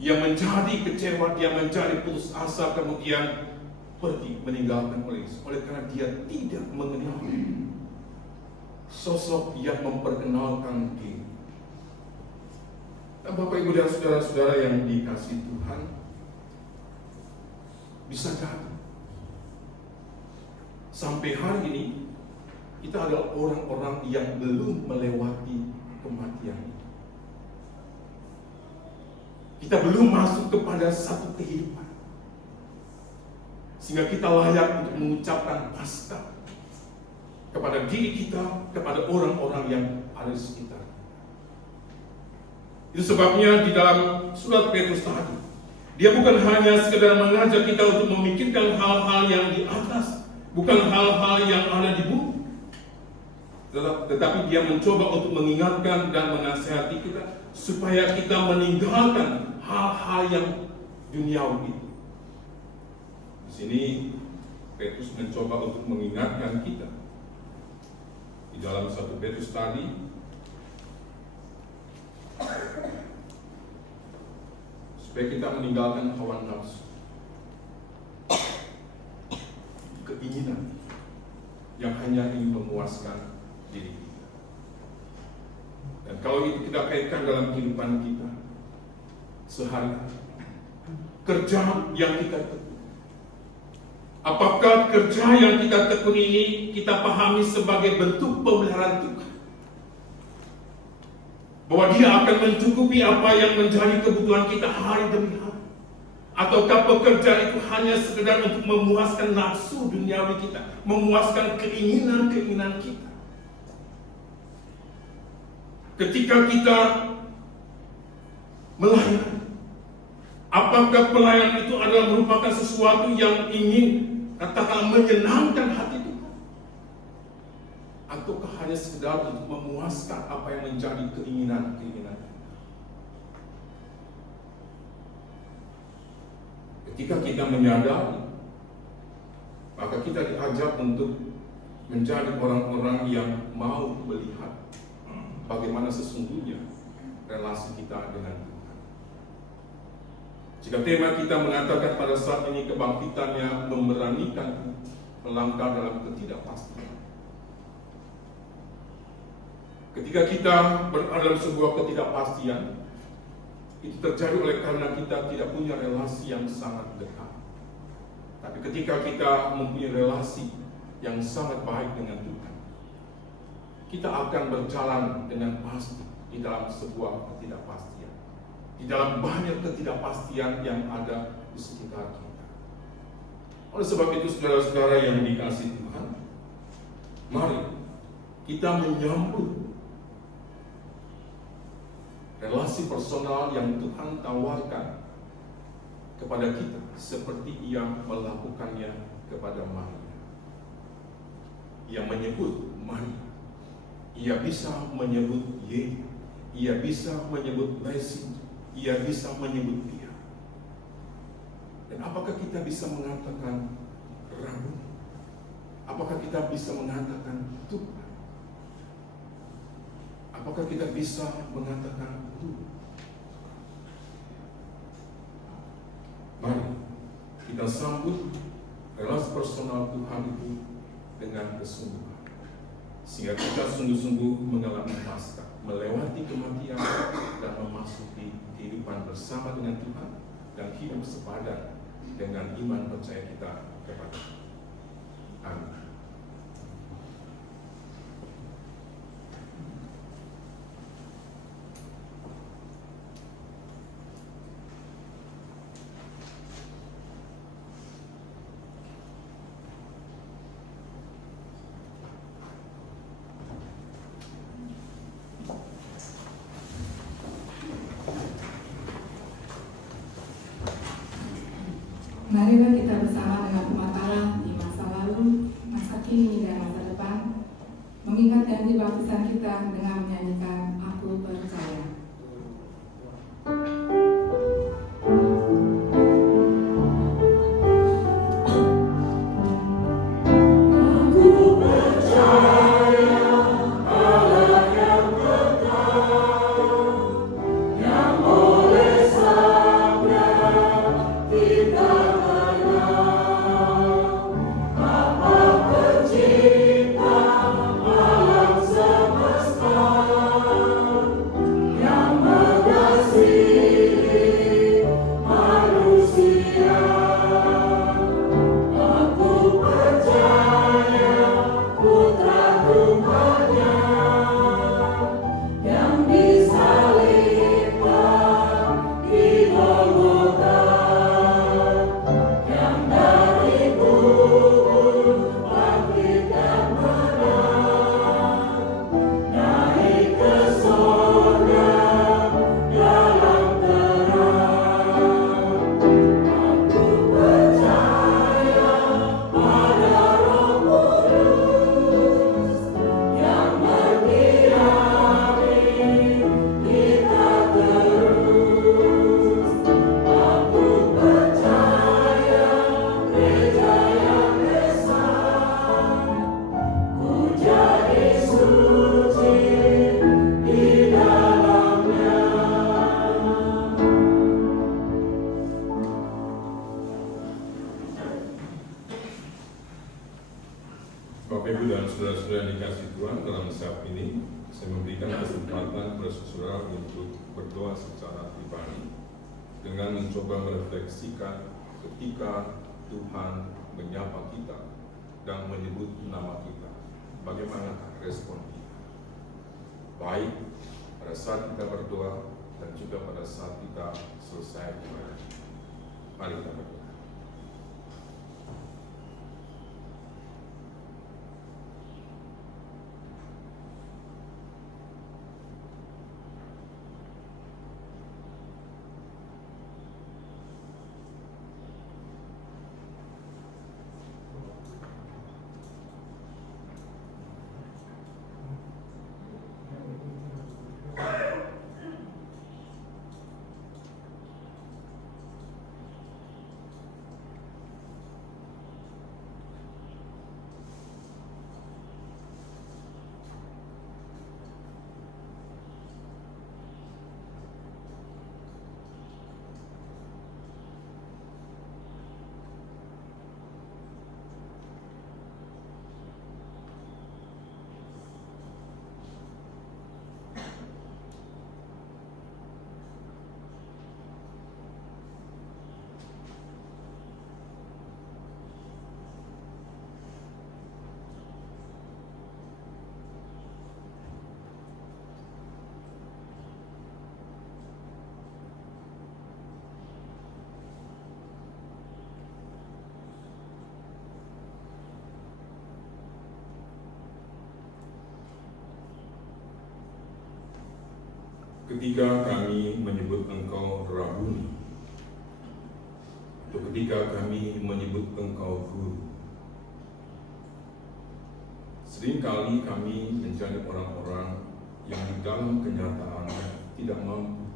ia menjadi kecewa, dia menjadi putus asa, kemudian pergi meninggalkan Yesus, oleh karena dia tidak mengenal sosok yang memperkenalkan diri. Dan Bapak, Ibu, dan saudara-saudara yang dikasihi Tuhan, bisa jadi sampai hari ini kita adalah orang-orang yang belum melewati kematian. Kita belum masuk kepada satu kehidupan sehingga kita layak untuk mengucapkan Paskah kepada diri kita, kepada orang-orang yang ada di sekitar. Itu sebabnya di dalam surat Petrus tadi, dia bukan hanya sekedar mengajak kita untuk memikirkan hal-hal yang di atas, bukan hal-hal yang ada di bumi, tetapi dia mencoba untuk mengingatkan dan menasihati kita supaya kita meninggalkan hal-hal yang duniawi itu. Di sini Petrus mencoba untuk mengingatkan kita di dalam 1 Petrus tadi, supaya kita meninggalkan hawa nafsu, keinginan yang hanya ingin memuaskan diri kita. Dan kalau itu kita kaitkan dalam kehidupan kita sehari-hari, kerja yang kita tekuni, apakah kerja yang kita tekuni ini kita pahami sebagai bentuk pemeliharaan Tuhan, bahwa Dia akan mencukupi apa yang menjadi kebutuhan kita hari demi hari, ataukah pekerjaan itu hanya sekedar untuk memuaskan nafsu duniawi kita, memuaskan keinginan-keinginan kita. Ketika kita melayani, apakah pelayanan itu adalah merupakan sesuatu yang ingin katakan menyenangkan hati Tuhan, ataukah hanya sekedar untuk memuaskan apa yang menjadi keinginan-keinginan kita? Ketika kita menyadari, maka kita diajak untuk menjadi orang-orang yang mau melihat bagaimana sesungguhnya relasi kita dengan Tuhan. Jika tema kita mengatakan pada saat ini kebangkitannya memberanikan melangkah dalam ketidakpastian. Ketika kita berada dalam sebuah ketidakpastian, itu terjadi oleh karena kita tidak punya relasi yang sangat dekat. Tapi ketika kita mempunyai relasi yang sangat baik dengan Tuhan, kita akan berjalan dengan pasti di dalam sebuah ketidakpastian. Di dalam banyak ketidakpastian yang ada di sekitar kita. Oleh sebab itu, saudara-saudara yang dikasihi Tuhan, mari kita menyambut relasi personal yang Tuhan tawarkan kepada kita seperti Ia melakukannya kepada Maria. Ia menyebut Maria, Ia bisa menyebut Yesus, Ia bisa menyebut Messi, Ia bisa menyebut Dia. Dan apakah kita bisa mengatakan ragu? Apakah kita kita bisa mengatakan Tuhan? Apakah kita bisa mengatakan Tuhan? Mari kita sambut relasi personal Tuhan itu dengan kesungguhan, sehingga kita sungguh-sungguh mengalami Paskah, melewati kematian dan memasuki kehidupan bersama dengan Tuhan dan hidup sepadan dengan iman percaya kita kepada Amin. Marilah kita bersama dengan umat Allah di masa lalu, masa kini, dan masa depan, mengingat janji baptisan kita dengan menyanyikan Aku Percaya. Bapak Ibu dan saudara-saudara yang dikasihi Tuhan, dalam saat ini saya memberikan kesempatan kepada saudara untuk berdoa secara pribadi dengan mencoba merefleksikan ketika Tuhan menyapa kita dan menyebut nama kita, bagaimana respon kita, baik pada saat kita berdoa dan juga pada saat kita selesai beribadah. Mari kita berdoa. Ketika kami menyebut Engkau Rabuni, atau ketika kami menyebut Engkau Guru, seringkali kami menjadi orang-orang yang di dalam kenyataannya tidak mampu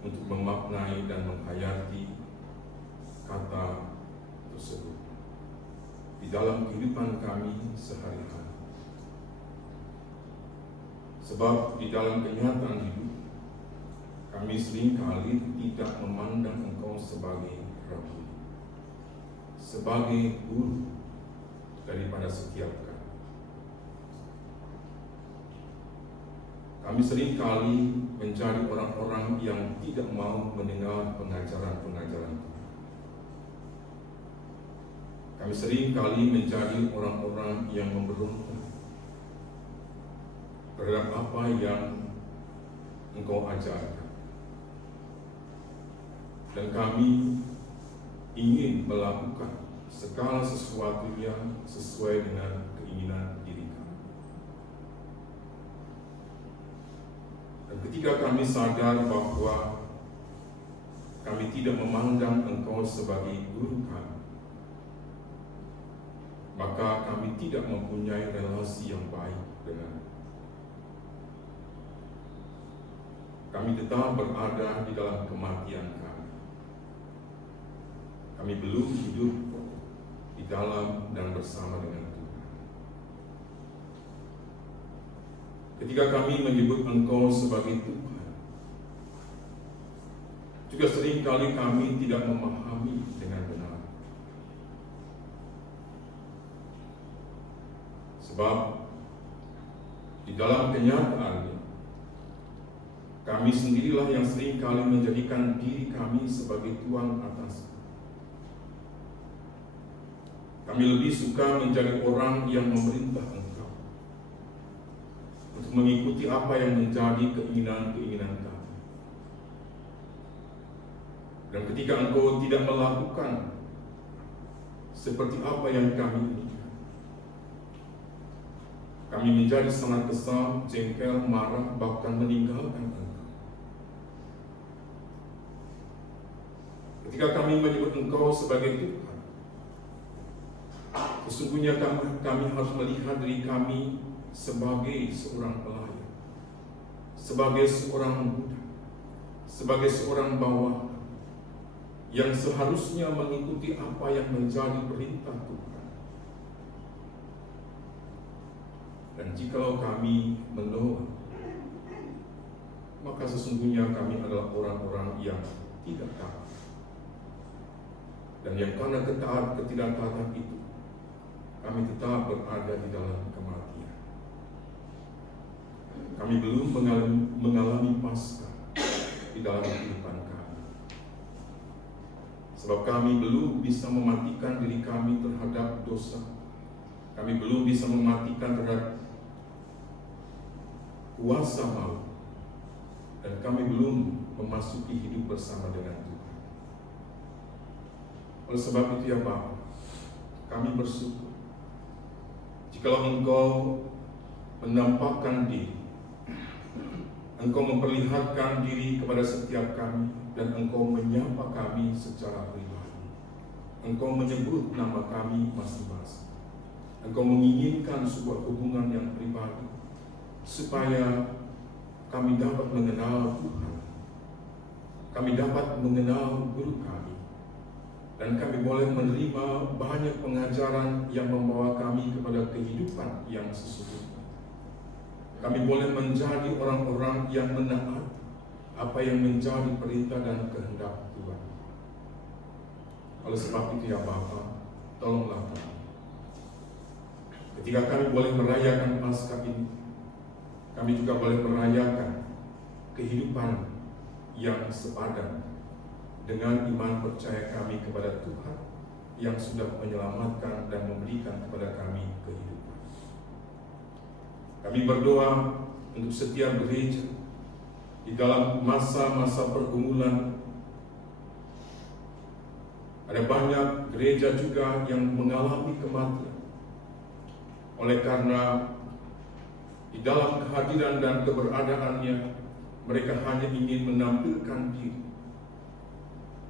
untuk memaknai dan menghayati kata tersebut. Di dalam kehidupan kami sehari-hari. Sebab di dalam kenyataan hidup, kami seringkali tidak memandang Engkau sebagai Rabb, sebagai Guru daripada setiap kami. Kami seringkali mencari orang-orang yang tidak mau mendengar pengajaran-pengajaran Tuhan. Kami seringkali mencari orang-orang yang memberontak terhadap apa yang Engkau ajarkan. Dan kami ingin melakukan segala sesuatunya sesuai dengan keinginan diri kami. Dan ketika kami sadar bahwa kami tidak memandang Engkau sebagai guru kami, maka kami tidak mempunyai relasi yang baik dengan. Kami tetap berada di dalam kematian kami. Kami belum hidup di dalam dan bersama dengan Tuhan. Ketika kami menyebut Engkau sebagai Tuhan, juga seringkali kami tidak memahami dengan benar. Sebab di dalam kenyataannya, kami sendirilah yang seringkali menjadikan diri kami sebagai tuan atas. Kami lebih suka menjadi orang yang memerintah Engkau untuk mengikuti apa yang menjadi keinginan-keinginan kami. Dan ketika Engkau tidak melakukan seperti apa yang kami inginkan, kami menjadi sangat kesal, jengkel, marah, bahkan meninggalkan Engkau. Ketika kami menyebut Engkau sebagai Tuhan, sesungguhnya kami harus melihat diri kami sebagai seorang pelayan, sebagai seorang budak, sebagai seorang bawahan yang seharusnya mengikuti apa yang menjadi perintah Tuhan. Dan jikalau kami menolak, maka sesungguhnya kami adalah orang-orang yang tidak taat. Dan yang karena ketidaktaatan itu, kami tetap berada di dalam kematian. Kami belum mengalami Paskah di dalam kehidupan kami. Sebab kami belum bisa mematikan diri kami terhadap dosa. Kami belum bisa mematikan terhadap kuasa maut. Dan kami belum memasuki hidup bersama dengan Tuhan. Oleh sebab itu ya Bapa, kami bersyukur jikalau Engkau menampakkan diri, Engkau memperlihatkan diri kepada setiap kami, dan Engkau menyapa kami secara pribadi. Engkau menyebut nama kami masing-masing. Engkau menginginkan sebuah hubungan yang pribadi, supaya kami dapat mengenal Tuhan, kami dapat mengenal guru kami, dan kami boleh menerima banyak pengajaran yang membawa kami kepada kehidupan yang sesungguhnya. Kami boleh menjadi orang-orang yang menaat apa yang menjadi perintah dan kehendak Tuhan. Oleh sebab itu ya Bapa, tolonglah kami. Ketika kami boleh merayakan Paskah ini, kami juga boleh merayakan kehidupan yang sepadan dengan iman percaya kami kepada Tuhan yang sudah menyelamatkan dan memberikan kepada kami kehidupan. Kami berdoa untuk setiap gereja di dalam masa-masa pergumulan. Ada banyak gereja juga yang mengalami kematian. Oleh karena di dalam kehadiran dan keberadaannya, mereka hanya ingin menampilkan diri.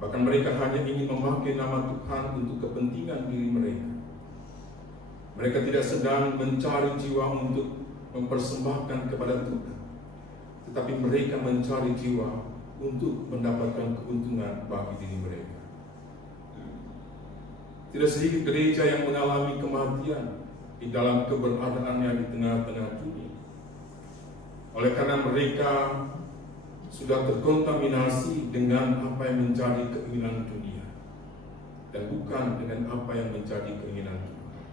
Bahkan mereka hanya ingin memakai nama Tuhan untuk kepentingan diri mereka. Mereka tidak sedang mencari jiwa untuk mempersembahkan kepada Tuhan, tetapi mereka mencari jiwa untuk mendapatkan keuntungan bagi diri mereka. Tidak sedikit gereja yang mengalami kematian di dalam keberadaannya di tengah-tengah dunia. Oleh karena mereka sudah terkontaminasi dengan apa yang menjadi keinginan dunia dan bukan dengan apa yang menjadi keinginan Tuhan.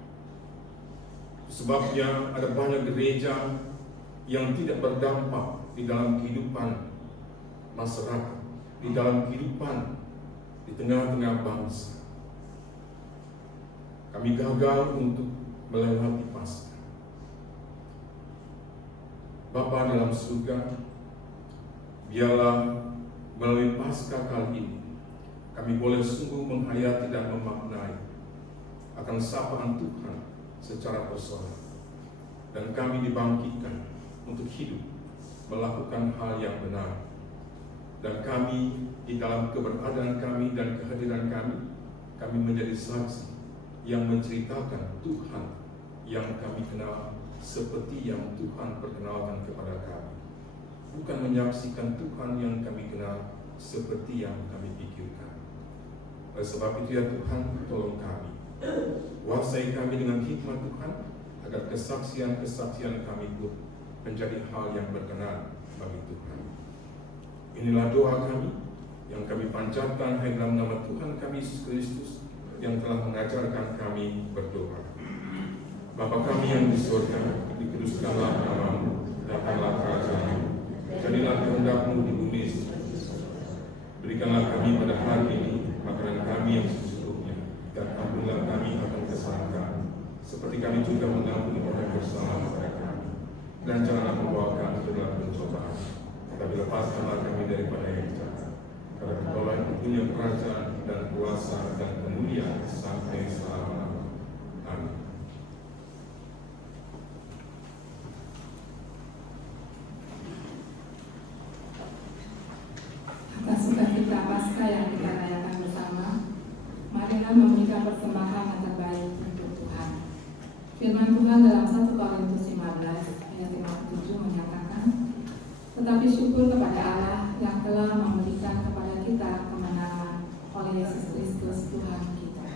Sebabnya ada banyak gereja yang tidak berdampak di dalam kehidupan masyarakat, di dalam kehidupan di tengah-tengah bangsa. Kami gagal untuk melewati Paskah. Bapa dalam surga, biarlah melalui Paskah kali ini kami boleh sungguh menghayati dan memaknai akan sapaan Tuhan secara personal, dan kami dibangkitkan untuk hidup melakukan hal yang benar. Dan kami di dalam keberadaan kami dan kehadiran kami menjadi saksi yang menceritakan Tuhan yang kami kenal seperti yang Tuhan perkenalkan kepada kami, bukan menyaksikan Tuhan yang kami kenal seperti yang kami pikirkan. Oleh sebab itu ya Tuhan, tolong kami, kuasai kami dengan hikmat Tuhan, agar kesaksian-kesaksian kami pun menjadi hal yang berkenan bagi Tuhan. Inilah doa kami yang kami panjatkan hanya dalam nama Tuhan kami Yesus Kristus yang telah mengajarkan kami berdoa. Bapa kami yang di surga, dikuduskanlah namamu, datanglah kerajaan-Mu, jadilah kehendak-Mu di bumi seperti di surga. Berikanlah kami pada hari ini makanan kami yang sesungguhnya, dan ampunilah kami akan kesalahan kami, seperti kami juga mengampuni orang yang bersalah kepada kami. Dan janganlah membawa kami ke dalam pencobaan, tapi lepaskanlah kami daripada yang jahat. Karena Engkau yang punya kerajaan dan kuasa dan kemuliaan sampai selama-lamanya. Amin. Atas sukacita Paskah yang kita rayakan bersama, marilah memberikan persembahan yang terbaik untuk Tuhan. Firman Tuhan dalam 1 Korintus 15 ayat 57 menyatakan, tetapi syukur kepada Allah yang telah memberikan kepada kita kemenangan oleh Yesus Kristus Tuhan kita.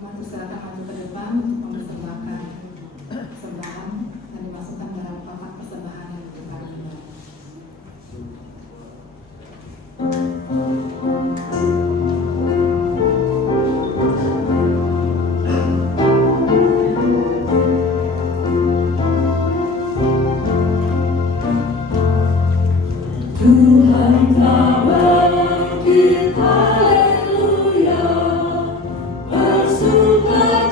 Umat silakan maju ke depan untuk mempersembahkan persembahan dan dimasukkan dalam kotak persembahan yang di depan kita. Tuhan tak bangkit, haleluya, bersukacita.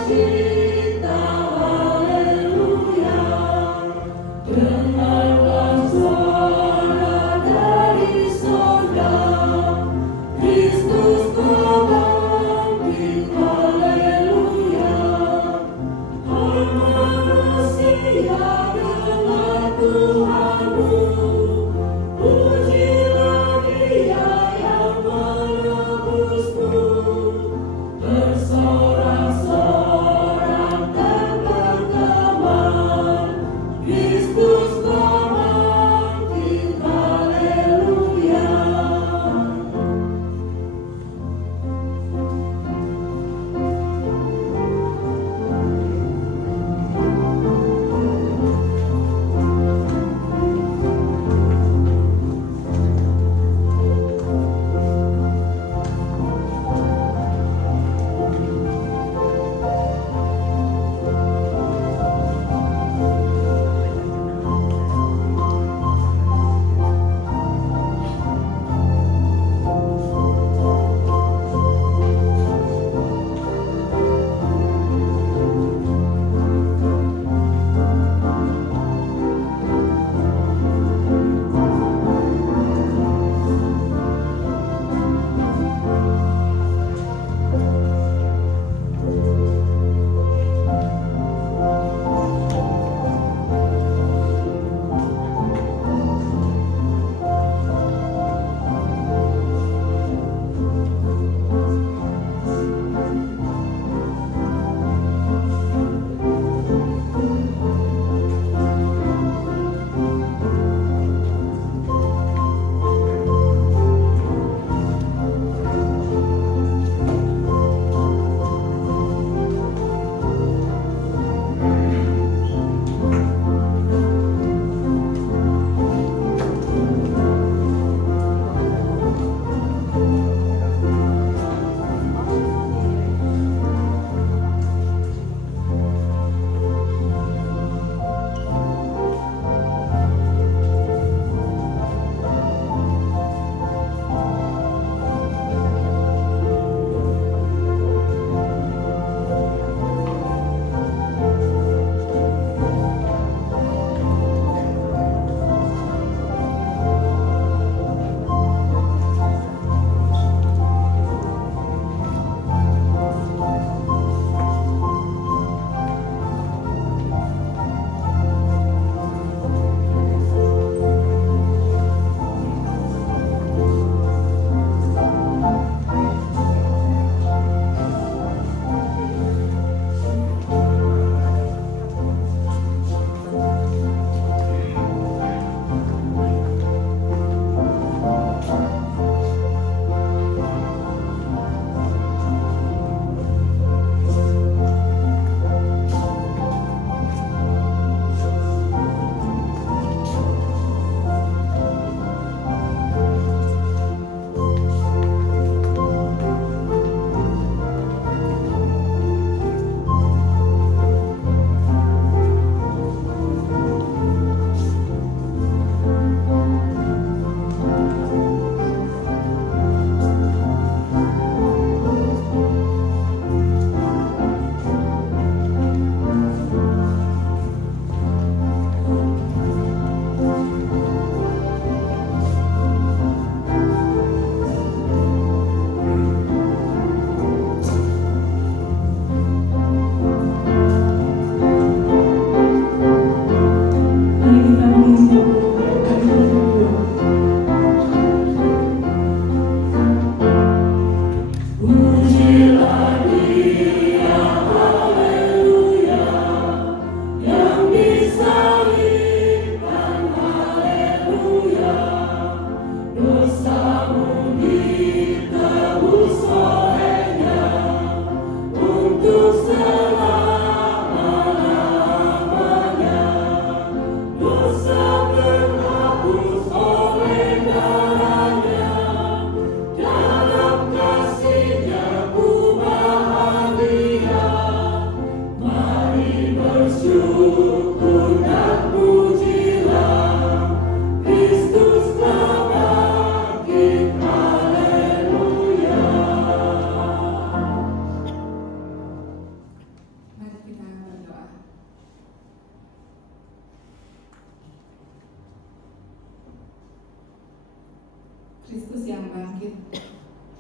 yang bangkit,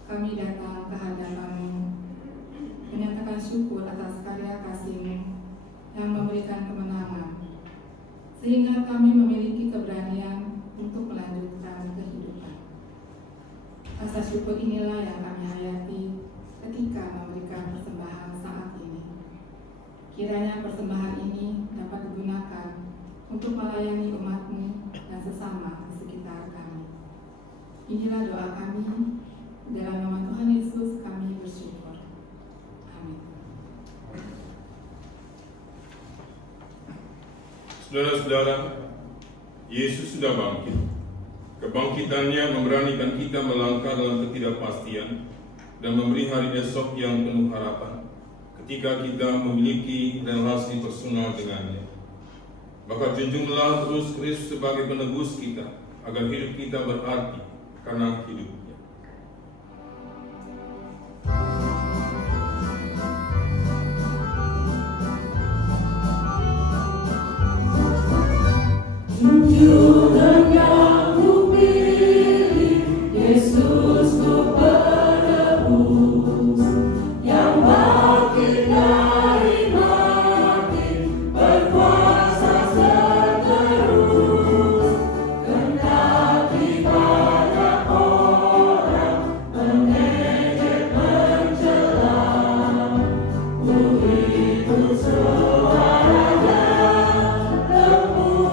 kami datang ke hadapan-Mu, menyatakan syukur atas karya kasih-Mu yang memberikan kemenangan, sehingga kami memiliki keberanian untuk melanjutkan kehidupan. Rasa syukur inilah yang kami hayati ketika memberikan persembahan saat ini. Kiranya persembahan ini dapat digunakan untuk melayani umat-Mu dan sesama di sekitar kami. Inilah doa kami, dalam nama Tuhan Yesus kami bersyukur. Amin. Saudara-saudara, Yesus sudah bangkit. Kebangkitannya memberanikan kita melangkah dalam ketidakpastian dan memberi hari esok yang penuh harapan ketika kita memiliki relasi personal dengannya. Maka junjunglah terus Kristus sebagai penebus kita, agar hidup kita berarti karena hidupnya. Junjungan yang kupilih, Yesus ku penebus, yang bangkit dari mati, berkuasa seterus. Kendati banyak orang mengejek mencela, ku ikut suaranya teguh.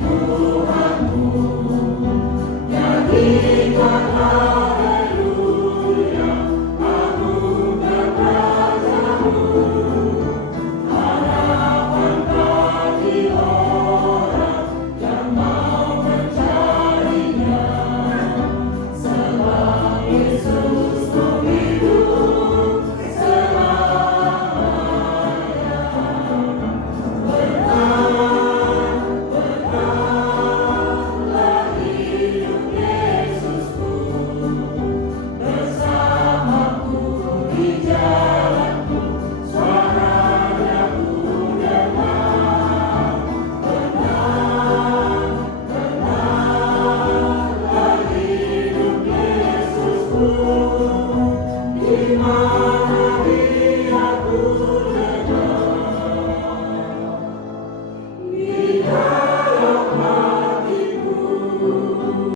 Tuhanmu, nyanyikan